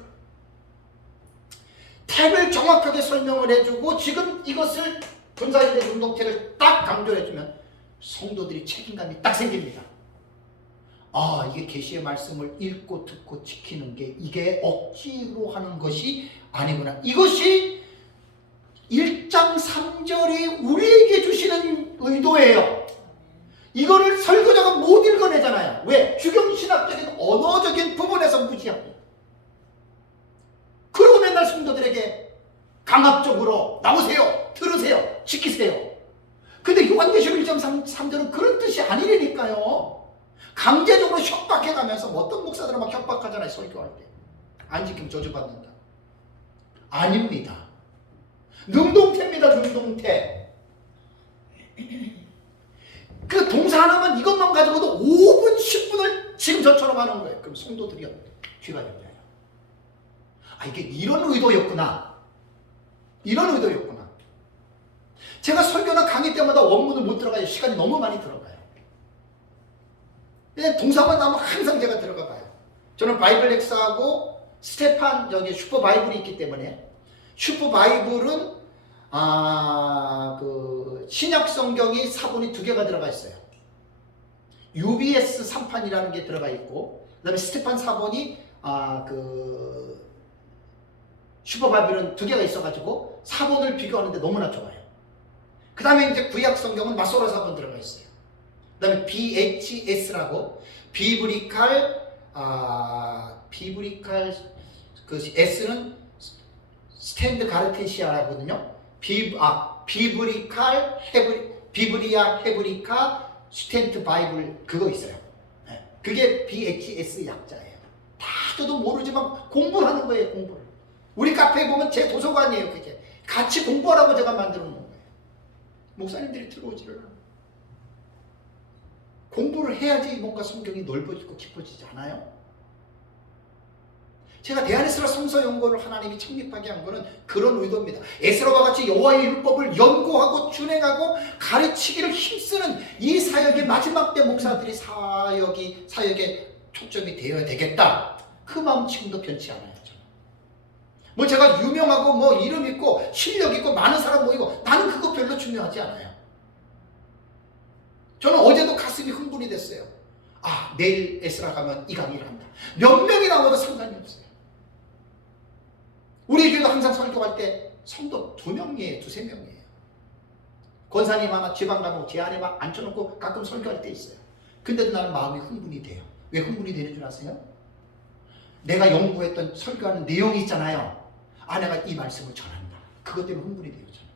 태를 정확하게 설명을 해주고 지금 이것을 분사인의 운동태를 딱 강조해주면 성도들이 책임감이 딱 생깁니다. 아, 이게 계시의 말씀을 읽고 듣고 지키는 게 이게 억지로 하는 것이 아니구나. 이것이 1장 3절이 우리에게 주시는 의도예요. 이거를 설교자가 못 읽어내잖아요. 왜? 주경신학적인 언어적인 부분에서 무지합니다. 그리고 맨날 성도들에게 강압적으로 나오세요, 들으세요, 지키세요. 근데 요한계시록 1장 3절은 그런 뜻이 아니라니까요. 강제적으로 협박해가면서 어떤 목사들은 막 협박하잖아요. 설교할 때. 안 지키면 저주받는다. 아닙니다. 능동태입니다. 능동태. 그 동사 하나만 이것만 가지고도 5분 10분을 지금 저처럼 하는 거예요. 그럼 성도들이 귀가 열려요. 아, 이게 이런 의도였구나. 이런 의도였구나. 제가 설교나 강의 때마다 원문을 못 들어가요. 시간이 너무 많이 들어가요. 그냥 동사만 나오면 항상 제가 들어가 봐요. 저는 바이블 렉스하고 스테판 여기 슈퍼 바이블이 있기 때문에 슈퍼 바이블은 그 신약 성경이 사본이 2개가 들어가 있어요. UBS 3판이라는 게 들어가 있고, 그 다음에 스테판 4번이 슈퍼바빌론 2개가 있어가지고 4번을 비교하는데 너무나 좋아요. 그 다음에 이제 구약 성경은 마소라 4번 들어가 있어요. 그 다음에 BHS라고 비브리칼 그 S는 스탠드 가르테시아라거든요. 비브리아 헤브리카 스탠드 바이블 그거 있어요. 그게 BHS 약자예요. 다 저도 모르지만 공부를 하는 거예요. 공부를. 우리 카페에 보면 제 도서관이에요. 그게 같이 공부하라고 제가 만들어 놓은 거예요. 목사님들이 들어오지를 않아요. 공부를 해야지 뭔가 성경이 넓어지고 깊어지지 않아요? 제가 대한에스라 성서 연구를 하나님이 창립하게 한 거는 그런 의도입니다. 에스라와 같이 여호와의 율법을 연구하고 준행하고 가르치기를 힘쓰는 이 사역의 마지막 때 목사들이 사역에 초점이 되어야 되겠다. 그 마음 지금도 변치 않아요. 뭐 제가 유명하고 뭐 이름 있고 실력 있고 많은 사람 모이고 나는 그거 별로 중요하지 않아요. 저는 어제도 가슴이 흥분이 됐어요. 내일 에스라 가면 이 강의를 한다. 몇 명이 나와도 상관이 없어요. 우리 교회도 항상 설교할 때 성도 2명이에요. 2~3명이에요. 권사님 하나 지방 가면 제 안에 막 앉혀놓고 가끔 설교할 때 있어요. 근데도 나는 마음이 흥분이 돼요. 왜 흥분이 되는 줄 아세요? 내가 연구했던 설교하는 내용이 있잖아요. 내가 이 말씀을 전한다. 그것 때문에 흥분이 돼요. 저는.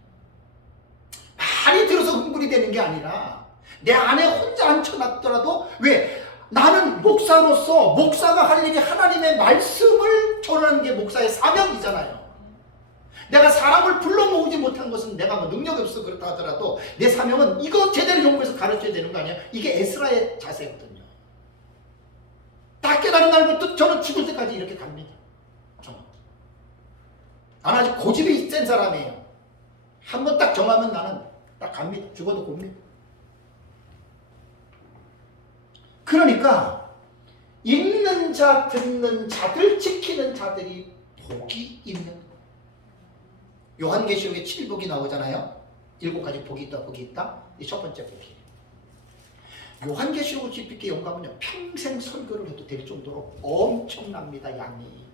많이 들어서 흥분이 되는 게 아니라 내 안에 혼자 앉혀놨더라도 왜? 나는 목사로서 목사가 할 일이 하나님의 말씀을 전하는 게 목사의 사명이잖아요. 내가 사람을 불러 모으지 못한 것은 내가 뭐 능력이 없어 그렇다 하더라도 내 사명은 이거 제대로 연구해서 가르쳐야 되는 거 아니야? 이게 에스라의 자세거든요. 다 깨달은 날부터 저는 죽을 때까지 이렇게 갑니다. 나는 아주 고집이 센 사람이에요. 한번 딱 정하면 나는 딱 갑니다. 죽어도 곱니다. 그러니까 읽는 자, 듣는 자들, 지키는 자들이 복이 있는 거예요. 요한계시록에 7복이 나오잖아요. 7가지 복이 있다, 복이 있다. 이 첫 번째 복이. 요한계시록을 깊게 연구하면요, 평생 설교를 해도 될 정도로 엄청납니다, 양이.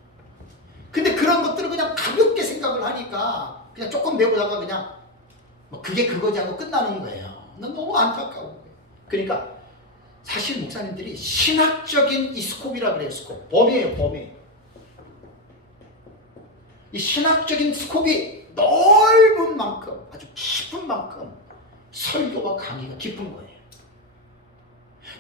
근데 그런 것들을 그냥 가볍게 생각을 하니까 그냥 조금 배우다가 그냥 뭐 그게 그거지 하고 끝나는 거예요. 너무 안타까운 거예요. 그러니까 사실 목사님들이 신학적인 이 스콥이라 그래요. 스콥. 범위예요, 범위. 이 신학적인 스콥이 넓은 만큼, 아주 깊은 만큼 설교와 강의가 깊은 거예요.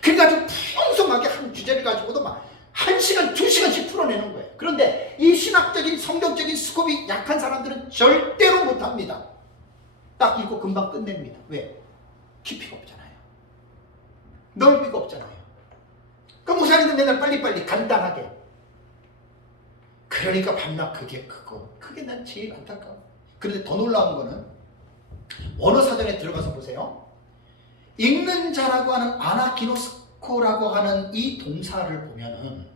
그러니까 아주 풍성하게 한 주제를 가지고도 막 1시간, 2시간씩 풀어내는 거예요. 그런데 이 신학적인 성경적인 스콥이 약한 사람들은 절대로 못합니다. 딱 읽고 금방 끝냅니다. 왜? 깊이가 없잖아요. 넓이가 없잖아요. 그 목사님들 맨날 빨리빨리 간단하게. 그러니까 밤낮 그게 난 제일 안타까워. 그런데 더 놀라운 거는 원어사전에 들어가서 보세요. 읽는 자라고 하는 아나키노스코라고 하는 이 동사를 보면은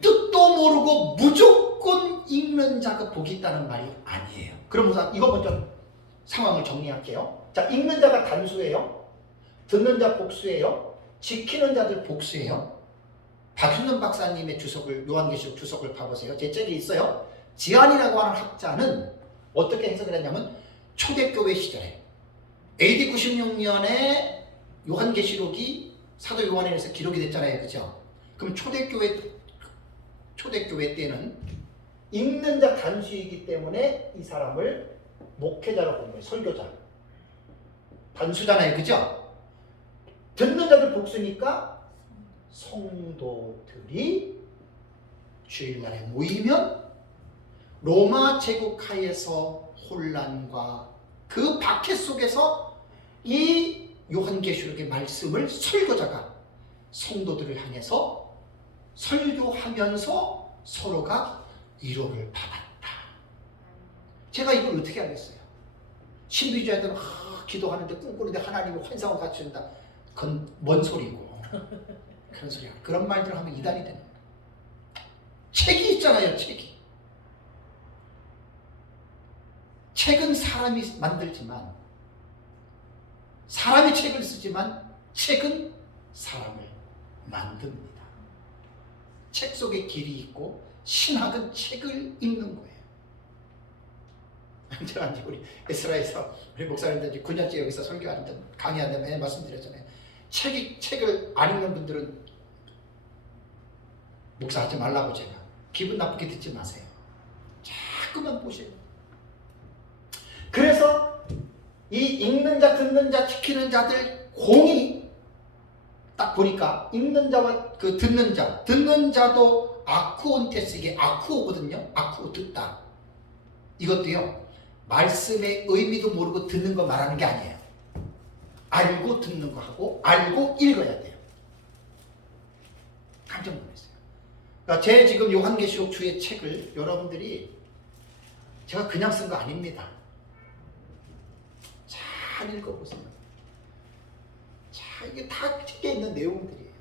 뜻도 모르고 무조건 읽는 자가 복이 있다는 말이 아니에요. 그럼 우선 이거 먼저 상황을 정리할게요. 자, 읽는 자가 단수예요. 듣는 자 복수예요. 지키는 자들 복수예요. 박윤선 박사님의 주석을, 요한계시록 주석을 봐보세요. 제 책에 있어요. 지안이라고 하는 학자는 어떻게 해석을 했냐면 초대교회 시절에 AD 96년에 요한계시록이 사도 요한에서 기록이 됐잖아요. 그죠? 그럼 초대교회 때는 읽는 자 단수이기 때문에 이 사람을 목회자로 본 거예요. 설교자. 단수잖아요. 그죠? 듣는 자들 복수니까 성도들이 주일날에 모이면 로마 제국 하에서 혼란과 그 박해 속에서 이 요한계시록의 말씀을 설교자가 성도들을 향해서 설교하면서 서로가 위로를 받았다. 제가 이걸 어떻게 알겠어요? 신비주의자들은 기도하는데 꿈꾸는데 하나님이 환상을 갖춘다. 그건 뭔 소리고 그런 소리야. 그런 말들을 하면 이단이 되는 거야. 책이 있잖아요. 책은 사람이 만들지만 사람이 책을 쓰지만 책은 사람을 만듭니다. 책 속에 길이 있고 신학은 책을 읽는 거예요. 제가 이제 우리 에스라에서 우리 목사님들 이제 9년째 여기서 설교하는데 강의하는데 말씀드렸잖아요. 책을 안 읽는 분들은 목사하지 말라고 제가 기분 나쁘게 듣지 마세요. 자꾸만 보세요. 그래서 이 읽는 자, 듣는 자, 지키는 자들 공이 딱 보니까 읽는 자와 그 듣는 자도 아쿠온테스, 이게 아쿠오거든요. 아쿠오, 듣다. 이것도요, 말씀의 의미도 모르고 듣는 거 말하는 게 아니에요. 알고 듣는 거 하고 알고 읽어야 돼요. 깜짝 놀랐어요. 그러니까 제 지금 요한계시록 주의 책을 여러분들이 제가 그냥 쓴 거 아닙니다. 잘 읽어보세요. 자, 이게 다 책에 있는 내용들이에요.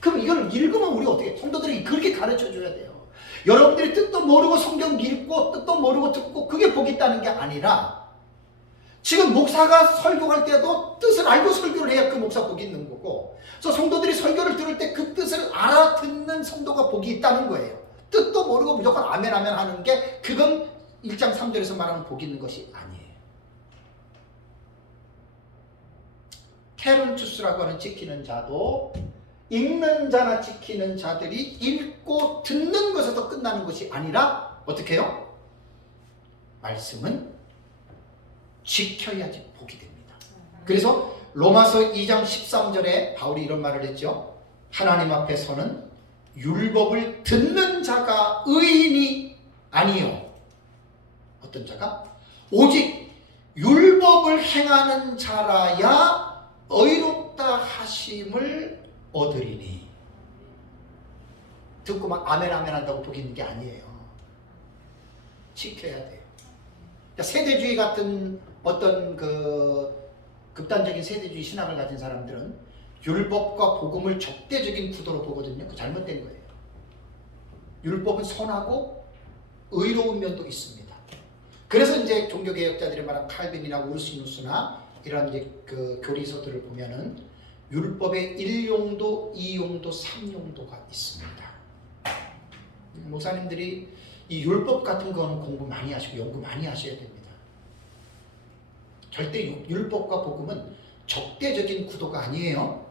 그럼 이걸 읽으면 우리 어떻게, 성도들이 그렇게 가르쳐 줘야 돼요. 여러분들이 뜻도 모르고 성경 읽고 뜻도 모르고 듣고 그게 복 있다는 게 아니라, 지금 목사가 설교할 때도 뜻을 알고 설교를 해야 그 목사 복이 있는 거고, 그래서 성도들이 설교를 들을 때 그 뜻을 알아듣는 성도가 복이 있다는 거예요. 뜻도 모르고 무조건 아멘 아멘 하는 게, 그건 1장 3절에서 말하는 복이 있는 것이 아니에요. 케론투스라고 하는 지키는 자도 읽는 자나 지키는 자들이 읽고 듣는 것에서 끝나는 것이 아니라 어떻게 해요? 말씀은 지켜야지 복이 됩니다. 그래서 로마서 2장 13절에 바울이 이런 말을 했죠. 하나님 앞에서는 율법을 듣는 자가 의인이 아니요, 어떤 자가? 오직 율법을 행하는 자라야 의롭다 하심을 얻으리니. 듣고 막 아멘 아멘 한다고 복이 있는 게 아니에요. 지켜야 돼요. 세대주의 같은 어떤 그 극단적인 세대주의 신학을 가진 사람들은 율법과 복음을 적대적인 구도로 보거든요. 그 잘못된 거예요. 율법은 선하고 의로운 면도 있습니다. 그래서 이제 종교개혁자들이 말한 칼빈이나 우르시누스나 이런 이제 그 교리서들을 보면은 율법의 1용도, 2용도, 3용도가 있습니다. 목사님들이 이 율법 같은 거는 공부 많이 하시고 연구 많이 하셔야 됩니다. 절대 율법과 복음은 적대적인 구도가 아니에요.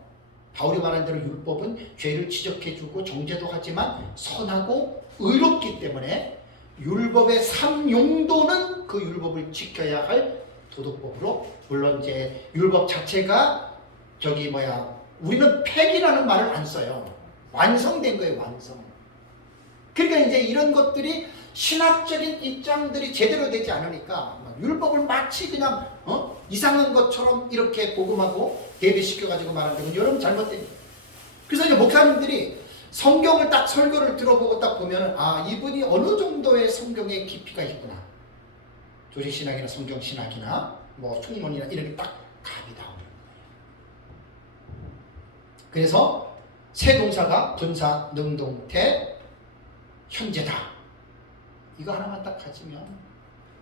바울이 말한 대로 율법은 죄를 지적해주고 정죄도 하지만 선하고 의롭기 때문에 율법의 3용도는 그 율법을 지켜야 할 도덕법으로, 물론 이제 율법 자체가 우리는 폐기라는 말을 안 써요. 완성된 거예요, 완성. 그러니까 이제 이런 것들이 신학적인 입장들이 제대로 되지 않으니까 율법을 마치 그냥 이상한 것처럼 이렇게 복음하고 대비시켜가지고 말하는 건 여러분 잘못된 거예요. 그래서 이제 목사님들이 성경을 딱 설교를 들어보고 딱 보면은, 아, 이분이 어느 정도의 성경의 깊이가 있구나. 조직신학이나 성경신학이나 뭐 총론이나 이런 게 딱 감이 나오는 거예요. 그래서 세 동사가 분사, 능동태, 현재다. 이거 하나만 딱 가지면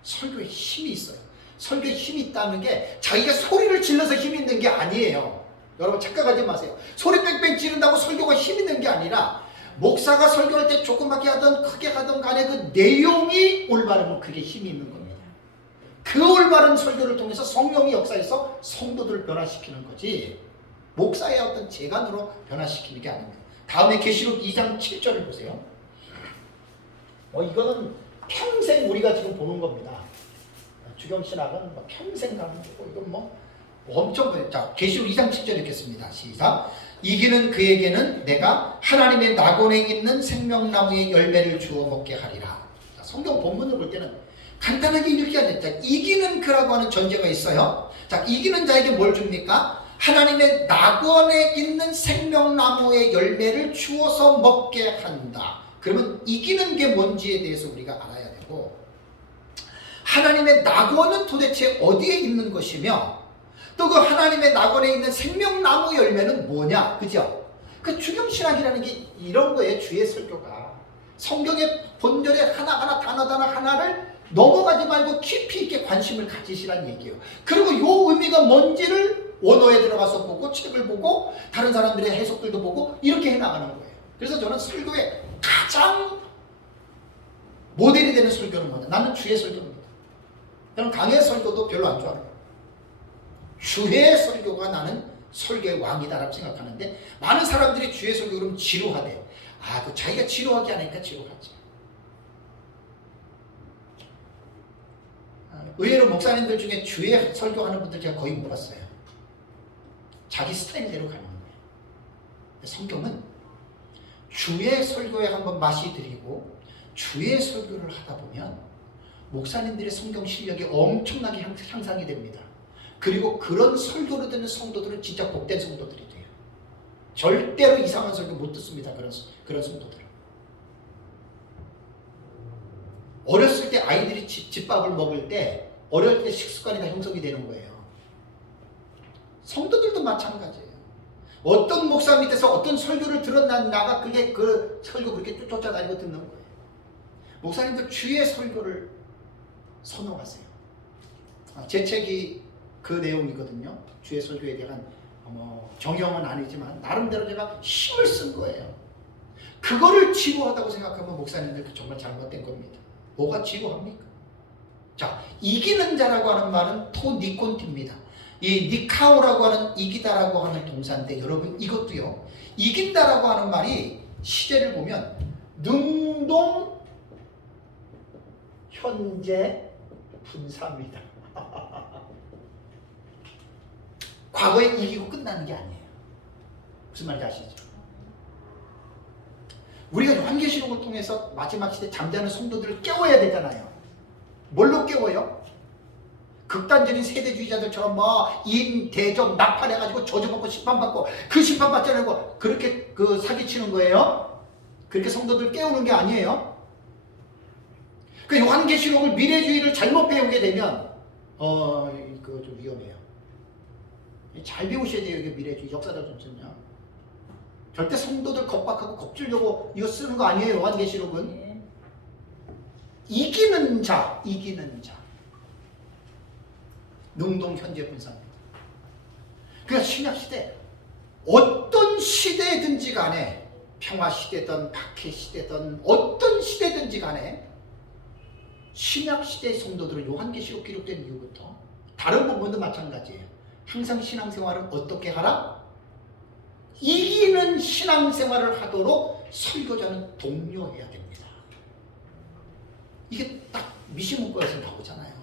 설교에 힘이 있어요. 설교에 힘이 있다는 게 자기가 소리를 질러서 힘이 있는 게 아니에요. 여러분 착각하지 마세요. 소리 뺑뺑 지른다고 설교가 힘이 있는 게 아니라, 목사가 설교할 때 조그맣게 하든 크게 하든 간에 그 내용이 올바르면 그게 힘이 있는 겁니다. 그 올바른 설교를 통해서 성령이 역사해서 성도들을 변화시키는 거지, 목사의 어떤 재간으로 변화시키는 게 아닙니다. 다음에 계시록 2장 7절을 보세요. 이거는 평생 우리가 지금 보는 겁니다. 주경신학은 평생 가는 거고, 이건 엄청. 자, 계시록 2장 7절 읽겠습니다. 시작. 이기는 그에게는 내가 하나님의 낙원에 있는 생명나무의 열매를 주어 먹게 하리라. 자, 성경 본문을 볼 때는 간단하게 읽지 않는다. 이기는 그라고 하는 전제가 있어요. 자, 이기는 자에게 뭘 줍니까? 하나님의 낙원에 있는 생명나무의 열매를 주어서 먹게 한다. 그러면 이기는 게 뭔지에 대해서 우리가 알아야 되고, 하나님의 낙원은 도대체 어디에 있는 것이며, 또 그 하나님의 낙원에 있는 생명나무 열매는 뭐냐, 그죠? 그 주경신학이라는 게 이런 거예요. 주의 설교가 성경의 본절에 하나하나 단어 하나를 넘어가지 말고 깊이 있게 관심을 가지시라는 얘기예요. 그리고 요 의미가 뭔지를 원어에 들어가서 보고 책을 보고 다른 사람들의 해석들도 보고 이렇게 해나가는 거예요. 그래서 저는 설교의 가장 모델이 되는 설교는 뭐냐? 나는 주의 설교입니다. 저는 강의 설교도 별로 안 좋아해요. 주의 설교가 나는 설교의 왕이다라고 생각하는데 많은 사람들이 주의 설교 그러면 지루하대. 그 자기가 지루하게 하니까 지루하지. 의외로 목사님들 중에 주의 설교하는 분들 제가 거의 못 봤어요. 자기 스타일대로 가는 거예요. 성경은 주의 설교에 한번 맛이 들이고 주의 설교를 하다 보면 목사님들의 성경 실력이 엄청나게 향상이 됩니다. 그리고 그런 설교를 듣는 성도들은 진짜 복된 성도들이 돼요. 절대로 이상한 설교 못 듣습니다. 그런 성도들은. 어렸을 때 아이들이 집밥을 먹을 때 어릴 때 식습관이 다 형성이 되는 거예요. 성도들도 마찬가지예요. 어떤 목사 밑에서 어떤 설교를 들었나가 그게 그 설교 그렇게 쫓아다니고 듣는 거예요. 목사님들 주의 설교를 선호하세요. 제 책이 그 내용이거든요. 주의 설교에 대한 정형은 아니지만 나름대로 제가 힘을 쓴 거예요. 그거를 지루하다고 생각하면 목사님들 정말 잘못된 겁니다. 뭐가 지루합니까? 자, 이기는 자라고 하는 말은 토니콘티입니다. 이 니카오라고 하는 이기다라고 하는 동사인데 여러분 이것도요. 이긴다라고 하는 말이 시제를 보면 능동 현재 분사입니다. 과거에 이기고 끝나는 게 아니에요. 무슨 말인지 아시죠? 우리가 요한계시록을 통해서 마지막 시대 잠자는 성도들을 깨워야 되잖아요. 뭘로 깨워요? 극단적인 세대주의자들처럼 대접, 납판해가지고 저주받고 심판받고 그 심판받지 않고 그렇게 사기치는 거예요? 그렇게 성도들 깨우는 게 아니에요? 그 요한계시록을 미래주의를 잘못 배우게 되면 그거 좀 위험해요. 잘 배우셔야 돼요. 이게 미래주의 역사적 전체는요. 절대 성도들 겁박하고 겁주려고 이거 쓰는 거 아니에요. 요한계시록은. 이기는 자. 능동 현재 분사입니다. 그러니까 신약시대 어떤 시대든지 간에 평화시대든 박해시대든 어떤 시대든지 간에 신약시대의 성도들은 요한계시록 기록된 이후부터 다른 부분도 마찬가지예요. 항상 신앙생활을 어떻게 하라? 이기는 신앙생활을 하도록 설교자는 독려해야 됩니다. 이게 딱 미시문구에서 나오잖아요.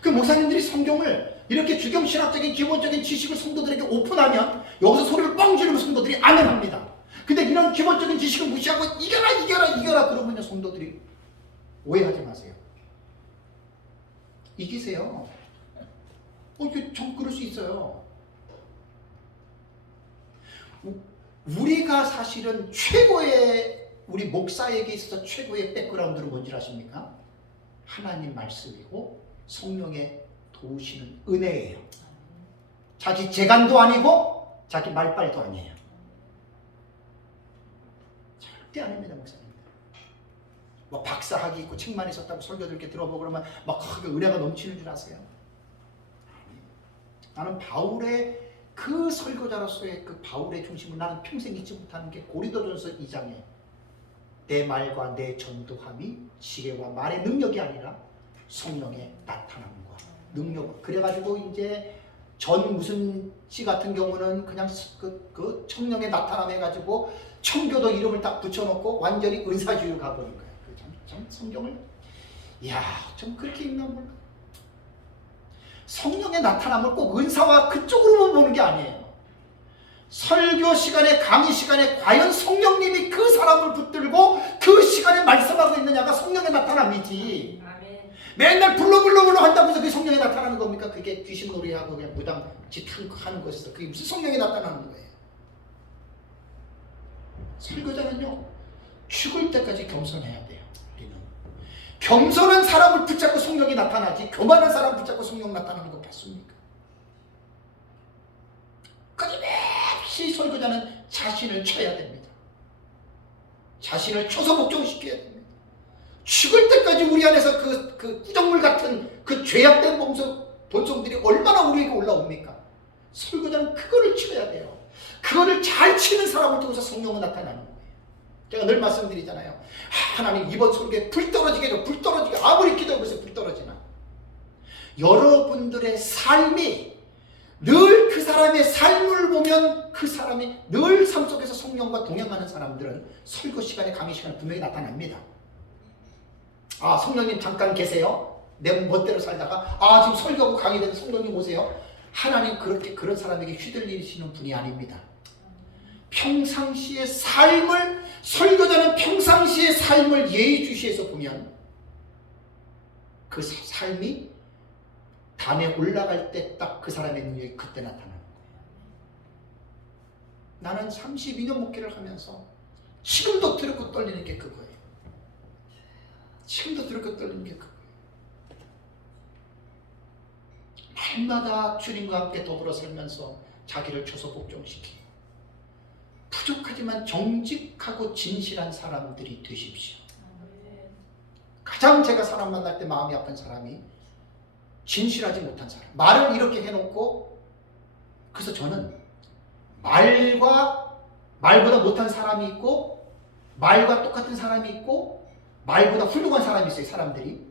그 목사님들이 성경을 이렇게 주경신학적인 기본적인 지식을 성도들에게 오픈하면 여기서 소리를 뻥 지르면 성도들이 아멘합니다. 근데 이런 기본적인 지식을 무시하고 이겨라 그러면요 성도들이 오해하지 마세요. 이기세요. 이게 좀 그럴 수 있어요. 우리가 사실은 우리 목사에게 있어서 최고의 백그라운드는 뭔지 아십니까? 하나님 말씀이고 성령의 도우시는 은혜예요. 자기 재간도 아니고 자기 말빨도 아니에요. 절대 아닙니다, 목사님. 박사학위 있고 책만 있었다고 설교들 이렇게 들어보고 그러면 막 은혜가 넘치는 줄 아세요? 나는 바울의 그 설교자로서의 그 바울의 중심을 나는 평생 잊지 못하는 게 고린도전서 2장에 내 말과 내 전도함이 지혜와 말의 능력이 아니라 성령의 나타남과 능력. 그래가지고 이제 전 무슨 씨 같은 경우는 그냥 그 성령의 나타남 해가지고 청교도 이름을 딱 붙여놓고 완전히 은사주의로 가버린 거예요. 참 성경을 좀 그렇게 읽나 몰라. 성령의 나타남을 꼭 은사와 그쪽으로만 보는 게 아니에요. 설교 시간에 강의 시간에 과연 성령님이 그 사람을 붙들고 그 시간에 말씀하고 있느냐가 성령의 나타남이지. 맨날 불러 한다고 해서 그게 성령이 나타나는 겁니까? 그게 귀신 놀이하고 그냥 무당 짓하는 것에서 그게 무슨 성령이 나타나는 거예요? 설교자는요 죽을 때까지 겸손해야 돼요. 우리는 겸손한 사람을 붙잡고 성령이 나타나지 교만한 사람 붙잡고 성령 나타나는 거 봤습니까? 끊임없이 설교자는 자신을 쳐야 됩니다. 자신을 쳐서 복종시켜야 됩니다. 죽을 때까지 우리 안에서 그 구정물 같은 그 죄악된 본성들이 얼마나 우리에게 올라옵니까? 설교자는 그거를 치어야 돼요. 그거를 잘 치는 사람을 통해서 성령은 나타나는 거예요. 제가 늘 말씀드리잖아요. 하나님 이번 설교에 불 떨어지게 해줘. 불 떨어지게. 아무리 기도해도 불 떨어지나. 여러분들의 삶이 늘 그 사람의 삶을 보면 그 사람이 늘 삶 속에서 성령과 동행하는 사람들은 설교 시간에 강의 시간에 분명히 나타납니다. 아, 성령님 잠깐 계세요? 내 멋대로 살다가 지금 설교하고 강의되는 성령님 오세요? 하나님 그렇게 그런 사람에게 휘둘리시는 분이 아닙니다. 평상시의 삶을 설교자는 평상시의 삶을 예의주시해서 보면 그 삶이 담에 올라갈 때 딱 그 사람의 능력이 그때 나타나는 거예요. 나는 32년 목회를 하면서 지금도 두렵고 떨리는 게 그거예요. 지금도 두렵고 떨리는 게 그거예요. 날마다 주님과 함께 더불어 살면서 자기를 줘서 복종시키고 부족하지만 정직하고 진실한 사람들이 되십시오. 가장 제가 사람 만날 때 마음이 아픈 사람이 진실하지 못한 사람. 말을 이렇게 해놓고 그래서 저는 말보다 못한 사람이 있고 말과 똑같은 사람이 있고 말보다 훌륭한 사람이 있어요. 사람들이.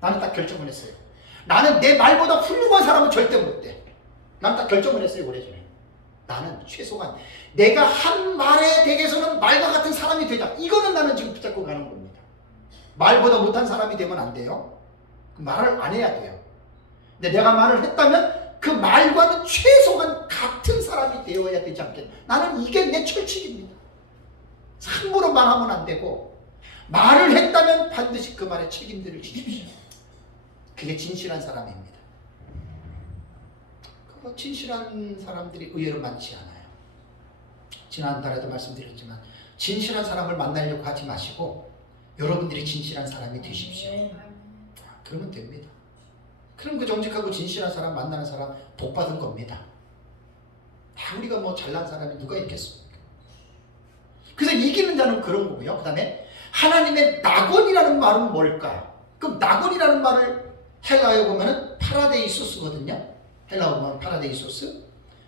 나는 딱 결정을 했어요. 나는 내 말보다 훌륭한 사람은 절대 못 돼. 나는 딱 결정을 했어요. 오래전에. 나는 최소한 내가 한 말에 대해서는 말과 같은 사람이 되자. 이거는 나는 지금 붙잡고 가는 겁니다. 말보다 못한 사람이 되면 안 돼요. 말을 안 해야 돼요. 근데 내가 말을 했다면 그 말과는 최소한 같은 사람이 되어야 되지 않겠나. 나는 이게 내 철칙입니다. 함부로 말하면 안 되고 말을 했다면 반드시 그 말에 책임들을 지십시오. 그게 진실한 사람입니다. 그 진실한 사람들이 의외로 많지 않아요. 지난달에도 말씀드렸지만 진실한 사람을 만나려고 하지 마시고 여러분들이 진실한 사람이 되십시오. 그러면 됩니다. 그럼 그 정직하고 진실한 사람 만나는 사람 복 받은 겁니다. 우리가 뭐 잘난 사람이 누가 있겠습니까? 그래서 이기는 자는 그런 거고요. 그 다음에 하나님의 낙원이라는 말은 뭘까? 그럼 낙원이라는 말을 헬라어에 보면은 파라데이소스거든요. 헬라어 보면 파라데이소스.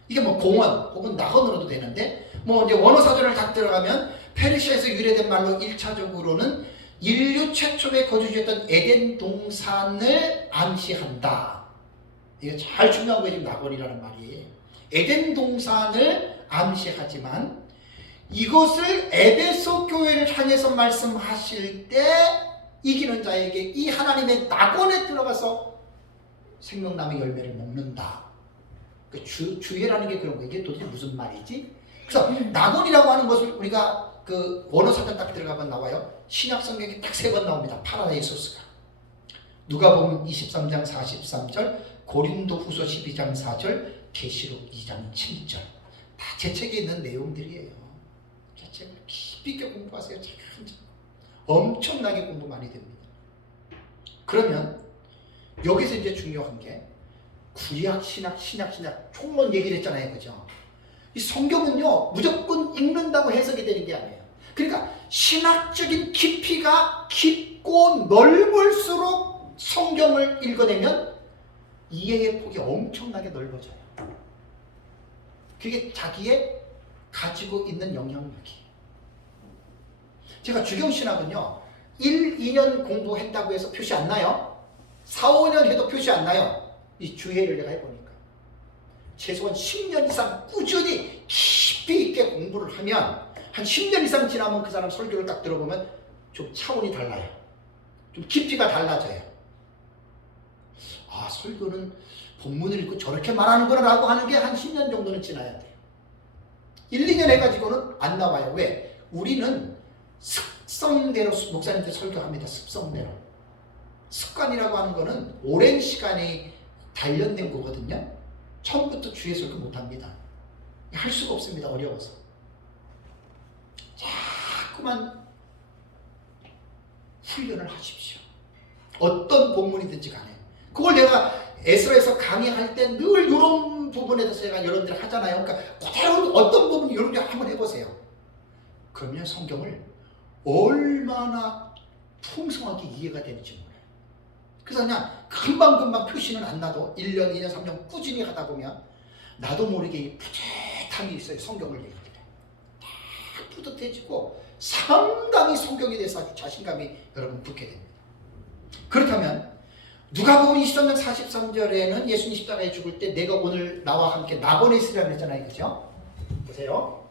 이게 뭐 공원 혹은 낙원으로도 되는데 뭐 이제 원어 사전을 딱 들어가면 페르시아에서 유래된 말로 1차적으로는 인류 최초에 거주했던 에덴 동산을 암시한다. 이게 잘 중요한 거예요. 지금 낙원이라는 말이. 에덴 동산을 암시하지만 이것을 에베소 교회를 향해서 말씀하실 때 이기는 자에게 이 하나님의 낙원에 들어가서 생명나무의 열매를 먹는다. 그 주예라는 게 그런 거예요. 이게 도대체 무슨 말이지? 그래서 낙원이라고 하는 것을 우리가 그 원어 사전 딱 들어가면 나와요. 신약 성경에 딱 3번 나옵니다. 파라데이소스가. 누가복음 23장 43절, 고린도 후서 12장 4절, 계시록 2장 7절. 다 제 책에 있는 내용들이에요. 제 책을 깊이 있게 공부하세요. 참 엄청나게 공부 많이 됩니다. 그러면 여기서 이제 중요한 게 구약, 신약 총론 얘기를 했잖아요. 그죠? 이 성경은요 무조건 읽는다고 해석이 되는 게 아니에요. 그러니까 신학적인 깊이가 깊고 넓을수록 성경을 읽어내면 이해의 폭이 엄청나게 넓어져요. 그게 자기의 가지고 있는 영향력이에요. 제가 주경신학은요 1, 2년 공부했다고 해서 표시 안 나요. 4, 5년 해도 표시 안 나요. 이 주회를 내가 해보니까 최소한 10년 이상 꾸준히 깊이 있게 공부를 하면 한 10년 이상 지나면 그 사람 설교를 딱 들어보면 좀 차원이 달라요. 좀 깊이가 달라져요. 아, 설교는 본문을 읽고 저렇게 말하는구나 라고 하는 게 한 10년 정도는 지나야 돼요. 1, 2년 해가지고는 안 나와요. 왜? 우리는 습성대로 목사님들 설교합니다. 습성대로. 습관이라고 하는 거는 오랜 시간이 단련된 거거든요. 처음부터 주의 설교 못합니다. 할 수가 없습니다. 어려워서. 자꾸만 훈련을 하십시오. 어떤 본문이든지 간에. 그걸 내가 에스라에서 강의할 때 늘 이런 부분에 대해서 제가 여러분들 하잖아요. 그러니까 그대로 어떤 부분 이런 게 한번 해보세요. 그러면 성경을 얼마나 풍성하게 이해가 되는지 몰라요. 그래서 그냥 금방금방 표시는 안 나도 1년, 2년, 3년 꾸준히 하다 보면 나도 모르게 뿌듯함이 있어요. 성경을 읽을 때. 딱 뿌듯해지고 상당히 성경에 대해서 아주 자신감이 여러분 붙게 됩니다. 그렇다면 누가복음 23장 43절에는 예수님 십자가에 죽을 때 내가 오늘 나와 함께 낙원에 있으리라 그랬잖아요. 그죠? 보세요.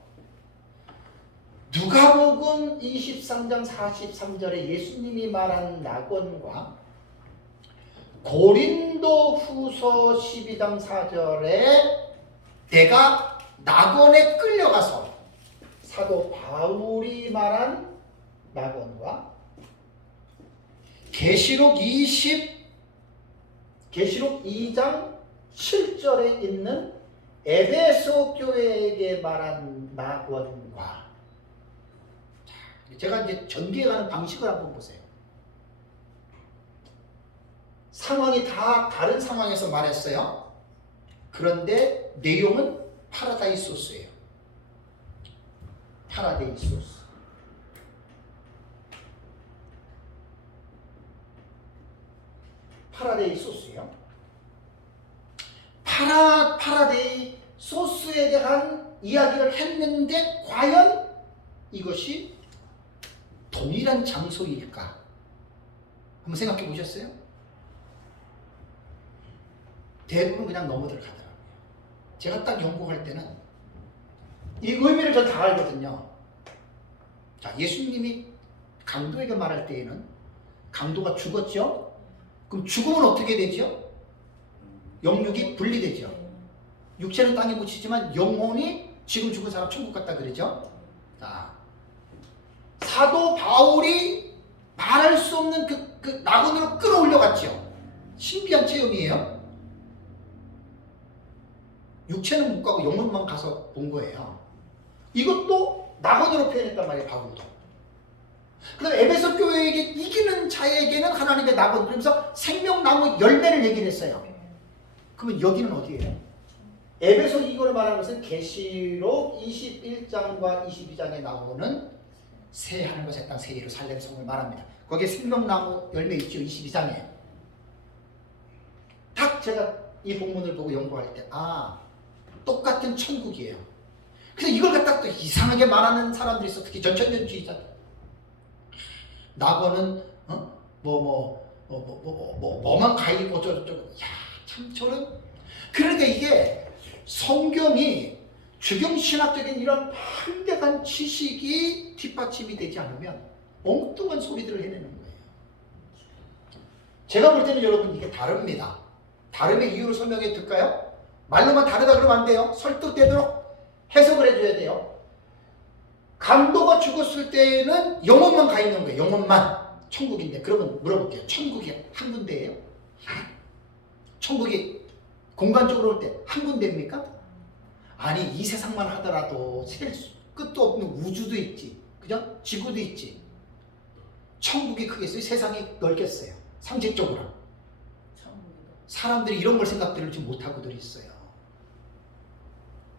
누가복음 23장 43절에 예수님이 말한 낙원과 고린도 후서 12장 4절에 내가 낙원에 끌려가서 사도 바울이 말한 낙원과 계시록 2장 7절에 있는 에베소 교회에게 말한 낙원과 제가 이제 전개해가는 방식을 한번 보세요. 상황이 다 다른 상황에서 말했어요. 그런데 내용은 파라다이소스예요. 파라데이소스. 파라데이소스예요. 파라데이소스에 대한 이야기를 했는데 과연 이것이 동일한 장소일까? 한번 생각해 보셨어요? 대부분 그냥 넘어들 가더라고요. 제가 딱 연구할 때는 이 의미를 전 다 알거든요. 자, 예수님이 강도에게 말할 때에는 강도가 죽었죠? 그럼 죽으면 어떻게 되죠? 영육이 분리되죠. 육체는 땅에 묻히지만 영혼이 지금 죽은 사람 천국 갔다 그러죠? 자, 사도 바울이 말할 수 없는 그 낙원으로 끌어올려갔죠. 신비한 체험이에요. 육체는 못 가고 영혼만 가서 본 거예요. 이것도 낙원으로 표현했단 말이에요. 바울도. 그 다음에 에베소 교회에게 이기는 자에게는 하나님의 낙원, 그러면서 생명나무 열매를 얘기를 했어요. 그러면 여기는 어디예요? 에베소 이걸 말하는 것은 계시록 21장과 22장에 나오는 새 하늘과 새 땅 새 예루살렘 성을 말합니다. 거기에 생명나무 열매 있죠. 22장에. 딱 제가 이 본문을 보고 연구할 때 똑같은 천국이에요. 그래서 이걸 갖다 또 이상하게 말하는 사람들이 있어. 특히 전천년주의자들. 낙원은 뭐만 가있고 어쩌고저쩌고. 야, 참 저는 그러니까 이게 성경이 주경신학적인 이런 판대한 지식이 뒷받침이 되지 않으면 엉뚱한 소리들을 해내는 거예요. 제가 볼 때는 여러분 이게 다릅니다. 다름의 이유를 설명해 줄까요? 말로만 다르다 그러면 안 돼요. 설득되도록 해석을 해줘야 돼요. 강도가 죽었을 때는 영혼만 가 있는 거예요. 영혼만. 천국인데. 그러면 물어볼게요. 천국이 한 군데예요? 천국이 공간적으로 올 때 한 군데입니까? 아니, 이 세상만 하더라도 셀 끝도 없는 우주도 있지. 그죠? 지구도 있지. 천국이 크겠어요? 세상이 넓겠어요? 상식적으로. 사람들이 이런 걸 생각들을 못하고들 있어요.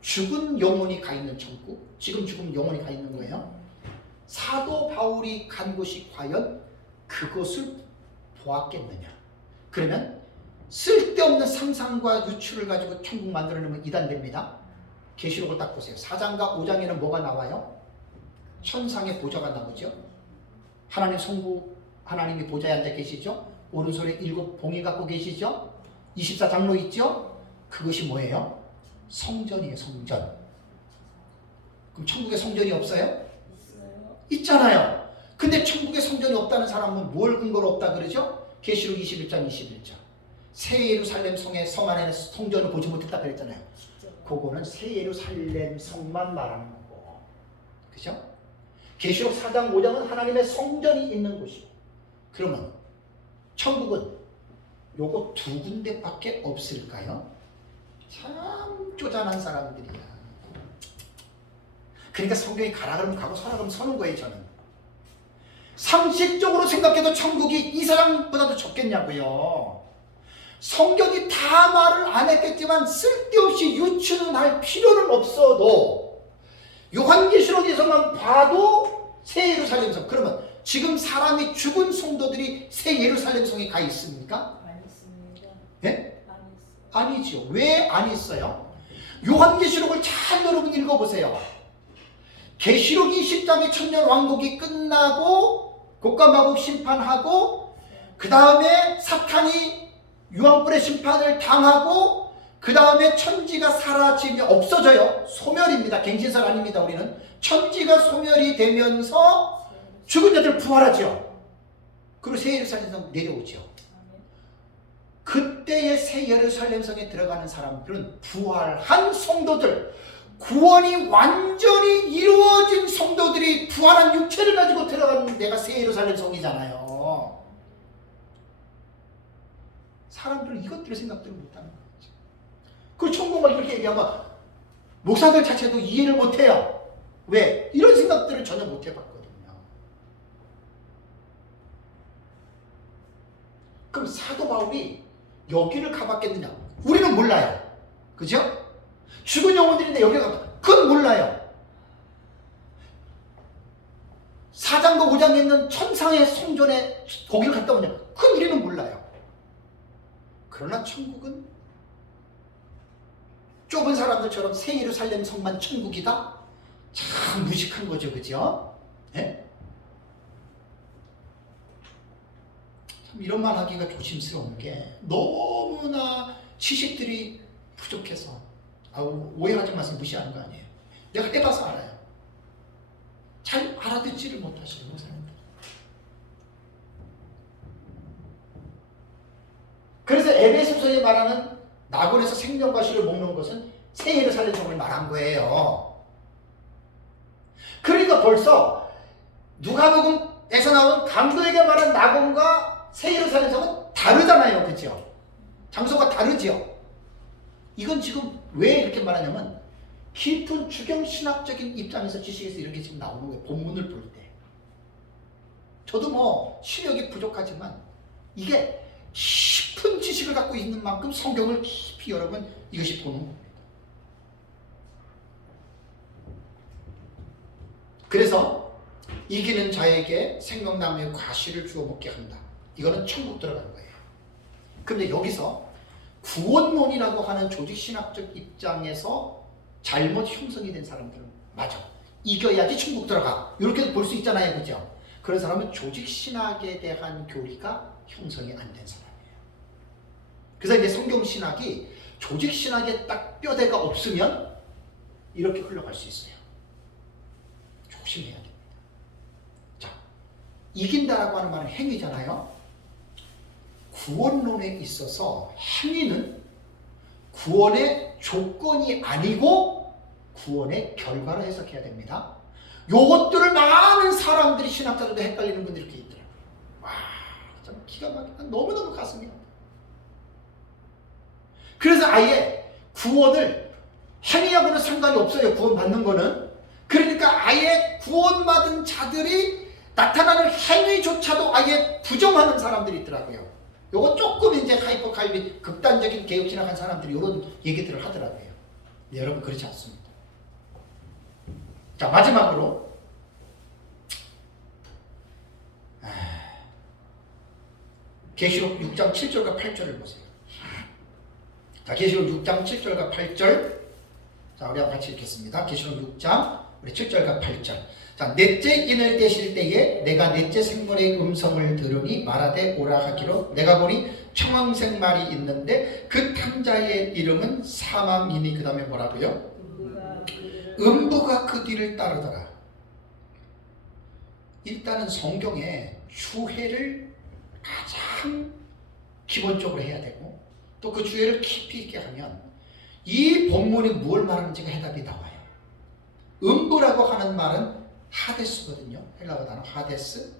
죽은 영혼이 가 있는 천국, 지금 죽은 영혼이 가 있는 거예요. 사도 바울이 간 곳이 과연 그것을 보았겠느냐? 그러면 쓸데없는 상상과 유추를 가지고 천국 만들어내면 이단됩니다. 계시록을 딱 보세요. 4장과 5장에는 뭐가 나와요? 천상의 보좌가 나오죠. 하나님 성부, 하나님이 보좌에 앉아 계시죠. 오른손에 7 봉이 갖고 계시죠. 24장로 있죠. 그것이 뭐예요? 성전이에요. 성전. 그럼 천국에 성전이 없어요? 있어요. 있잖아요. 근데 천국에 성전이 없다는 사람은 뭘 근거로 없다 그러죠? 계시록 21장 21절. 새 예루살렘 성의 성 안에는 성전을 보지 못했다 그랬잖아요. 그거는 새 예루살렘 성만 말하는 거고. 그죠? 계시록 4장 5장은 하나님의 성전이 있는 곳이고. 그러면 천국은 요거 2군데밖에 없을까요? 참 쪼잔한 사람들이야. 그러니까 성경이 가라 그러면 가고 서라 그러면 서는 거예요. 저는 상식적으로 생각해도 천국이 이 세상보다도 적겠냐고요. 성경이 다 말을 안 했겠지만 쓸데없이 유추는 할 필요는 없어도 요한계시록에서만 봐도 새 예루살렘 성, 그러면 지금 사람이 죽은 성도들이 새 예루살렘 성에 가 있습니까? 안 있습니다. 예? 안 있어요. 아니죠. 왜 안 있어요? 요한계시록을 잘 여러분 읽어보세요. 계시록 20장의 천년 왕국이 끝나고 곡과 마곡 심판하고 그 다음에 사탄이 유황불의 심판을 당하고 그 다음에 천지가 사라지며 없어져요. 소멸입니다. 갱신설 아닙니다. 우리는 천지가 소멸이 되면서 죽은 자들 부활하죠. 그리고 새 예루살렘 성 내려오죠. 그때의 새 예루살렘 성에 들어가는 사람들은 부활한 성도들, 구원이 완전히 이루어진 성도들이 부활한 육체를 가지고 들어가는 데가 새 예루살렘 성이잖아요. 사람들은 이것들을 생각들을 못하는 거죠. 그 천국을 이렇게 얘기하면 목사들 자체도 이해를 못해요. 왜? 이런 생각들을 전혀 못 해봤거든요. 그럼 사도 바울이 여기를 가봤겠느냐? 우리는 몰라요. 그죠? 죽은 영혼들인데 여기를 가봤다. 그건 몰라요. 4장과 5장에 있는 천상의 성전에 거기를 갔다 오냐? 그건 우리는 몰라요. 그러나 천국은 좁은 사람들처럼 새 예루살렘 성만 천국이다? 참 무식한 거죠. 그죠? 네? 참 이런 말 하기가 조심스러운 게 너무나 지식들이 부족해서 오해하지 마세요. 무시하는 거 아니에요. 내가 해봐서 알아요. 잘 알아듣지를 못하시는 사람들. 그래서 에베소서에 말하는 낙원에서 생명과 씨를 먹는 것은 새 예루살렘 성을 말한 거예요. 그러니까 벌써 누가복음에서 나온 강도에게 말한 낙원과 새 예루살렘 성은 다르잖아요. 그죠? 장소가 다르죠? 이건 지금 왜 이렇게 말하냐면 깊은 주경신학적인 입장에서 지식에서 이렇게 지금 나오는 거예요. 본문을 볼 때. 저도 뭐 실력이 부족하지만 이게 깊은 지식을 갖고 있는 만큼 성경을 깊이 여러분 이것이 보는 겁니다. 그래서 이기는 자에게 생명나무의 과실을 주워 먹게 한다. 이거는 천국 들어가는 거예요. 그런데 여기서 구원론이라고 하는 조직신학적 입장에서 잘못 형성이 된 사람들은 맞아. 이겨야지 천국 들어가. 이렇게 볼 수 있잖아요. 그죠? 그런 사람은 조직신학에 대한 교리가 형성이 안 된 사람이에요. 그래서 이제 성경신학이 조직신학에 딱 뼈대가 없으면 이렇게 흘러갈 수 있어요. 조심해야 됩니다. 자, 이긴다라고 하는 말은 행위잖아요. 구원론에 있어서 행위는 구원의 조건이 아니고 구원의 결과로 해석해야 됩니다. 요것들을 많은 사람들이 신학자들도 헷갈리는 분들이 이렇게 있더라고요. 와, 참 기가 막히다. 너무너무 가슴이 아파. 그래서 아예 구원을 행위하고는 상관이 없어요. 구원 받는 거는. 그러니까 아예 구원받은 자들이 나타나는 행위조차도 아예 부정하는 사람들이 있더라고요. 요거 조금 이제 하이퍼 칼빈 극단적인 개혁신학한 사람들이 이런 얘기들을 하더라고요. 여러분 그렇지 않습니다. 자, 마지막으로 계시록 6장 7절과 8절을 보세요. 자, 계시록 6장 7절과 8절. 자, 우리 같이 읽겠습니다. 계시록 6장 우리 7절과 8절. 자, 넷째 인을 떼실 때에 내가 넷째 생물의 음성을 들으니 말하되 오라 하기로 내가 보니 청황색 말이 있는데 그 탐자의 이름은 사망이니 그 다음에 뭐라고요? 음부가 그 뒤를 따르더라. 일단은 성경에 주해를 가장 기본적으로 해야 되고 또 그 주해를 깊이 있게 하면 이 본문이 뭘 말하는지가 해답이 나와요. 음부라고 하는 말은 하데스거든요. 헬라어 단어 하데스.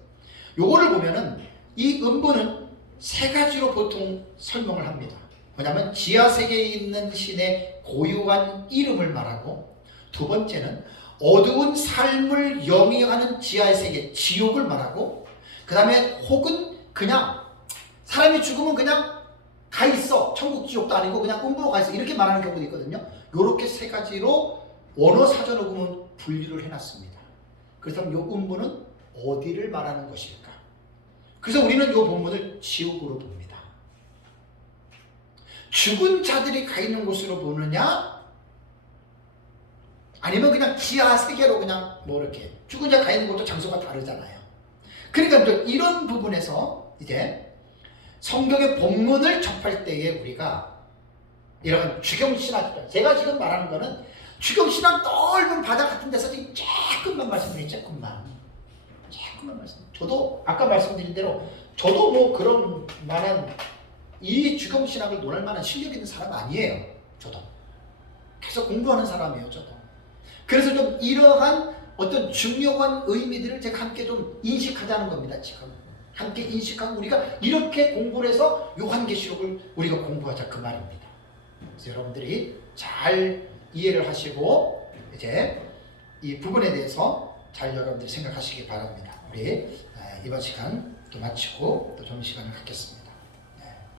요거를 보면은 이 음부는 세 가지로 보통 설명을 합니다. 뭐냐면 지하 세계에 있는 신의 고유한 이름을 말하고, 두 번째는 어두운 삶을 영위하는 지하의 세계, 지옥을 말하고, 그 다음에 혹은 그냥 사람이 죽으면 그냥 가 있어. 천국 지옥도 아니고 그냥 음부로 가 있어. 이렇게 말하는 경우도 있거든요. 요렇게 세 가지로 원어 사전어금은 분류를 해놨습니다. 그래서 요 음부는 어디를 말하는 것일까? 그래서 우리는 이 본문을 지옥으로 봅니다. 죽은 자들이 가 있는 곳으로 보느냐? 아니면 그냥 지하 세계로 그냥 뭐 이렇게 죽은 자 가 있는 곳도 장소가 다르잖아요. 그러니까 이런 부분에서 이제 성경의 본문을 접할 때에 우리가 이런 주경신학, 제가 지금 말하는 거는 주경신학 넓은 바다 같은 데서 지금 조금만 말씀드려요. 조금만 말씀. 저도 아까 말씀드린 대로 저도 뭐 그런 만한 이 주경신학을 논할 만한 실력 있는 사람 아니에요. 저도 계속 공부하는 사람이에요. 저도. 그래서 좀 이러한 어떤 중요한 의미들을 제가 함께 좀 인식하자는 겁니다. 지금 함께 인식하고 우리가 이렇게 공부를 해서 요한계시록을 우리가 공부하자 그 말입니다. 그래서 여러분들이 잘 이해를 하시고 이제 이 부분에 대해서 잘 여러분들이 생각하시기 바랍니다. 우리 이번 시간 또 마치고 또 좋은 시간을 갖겠습니다.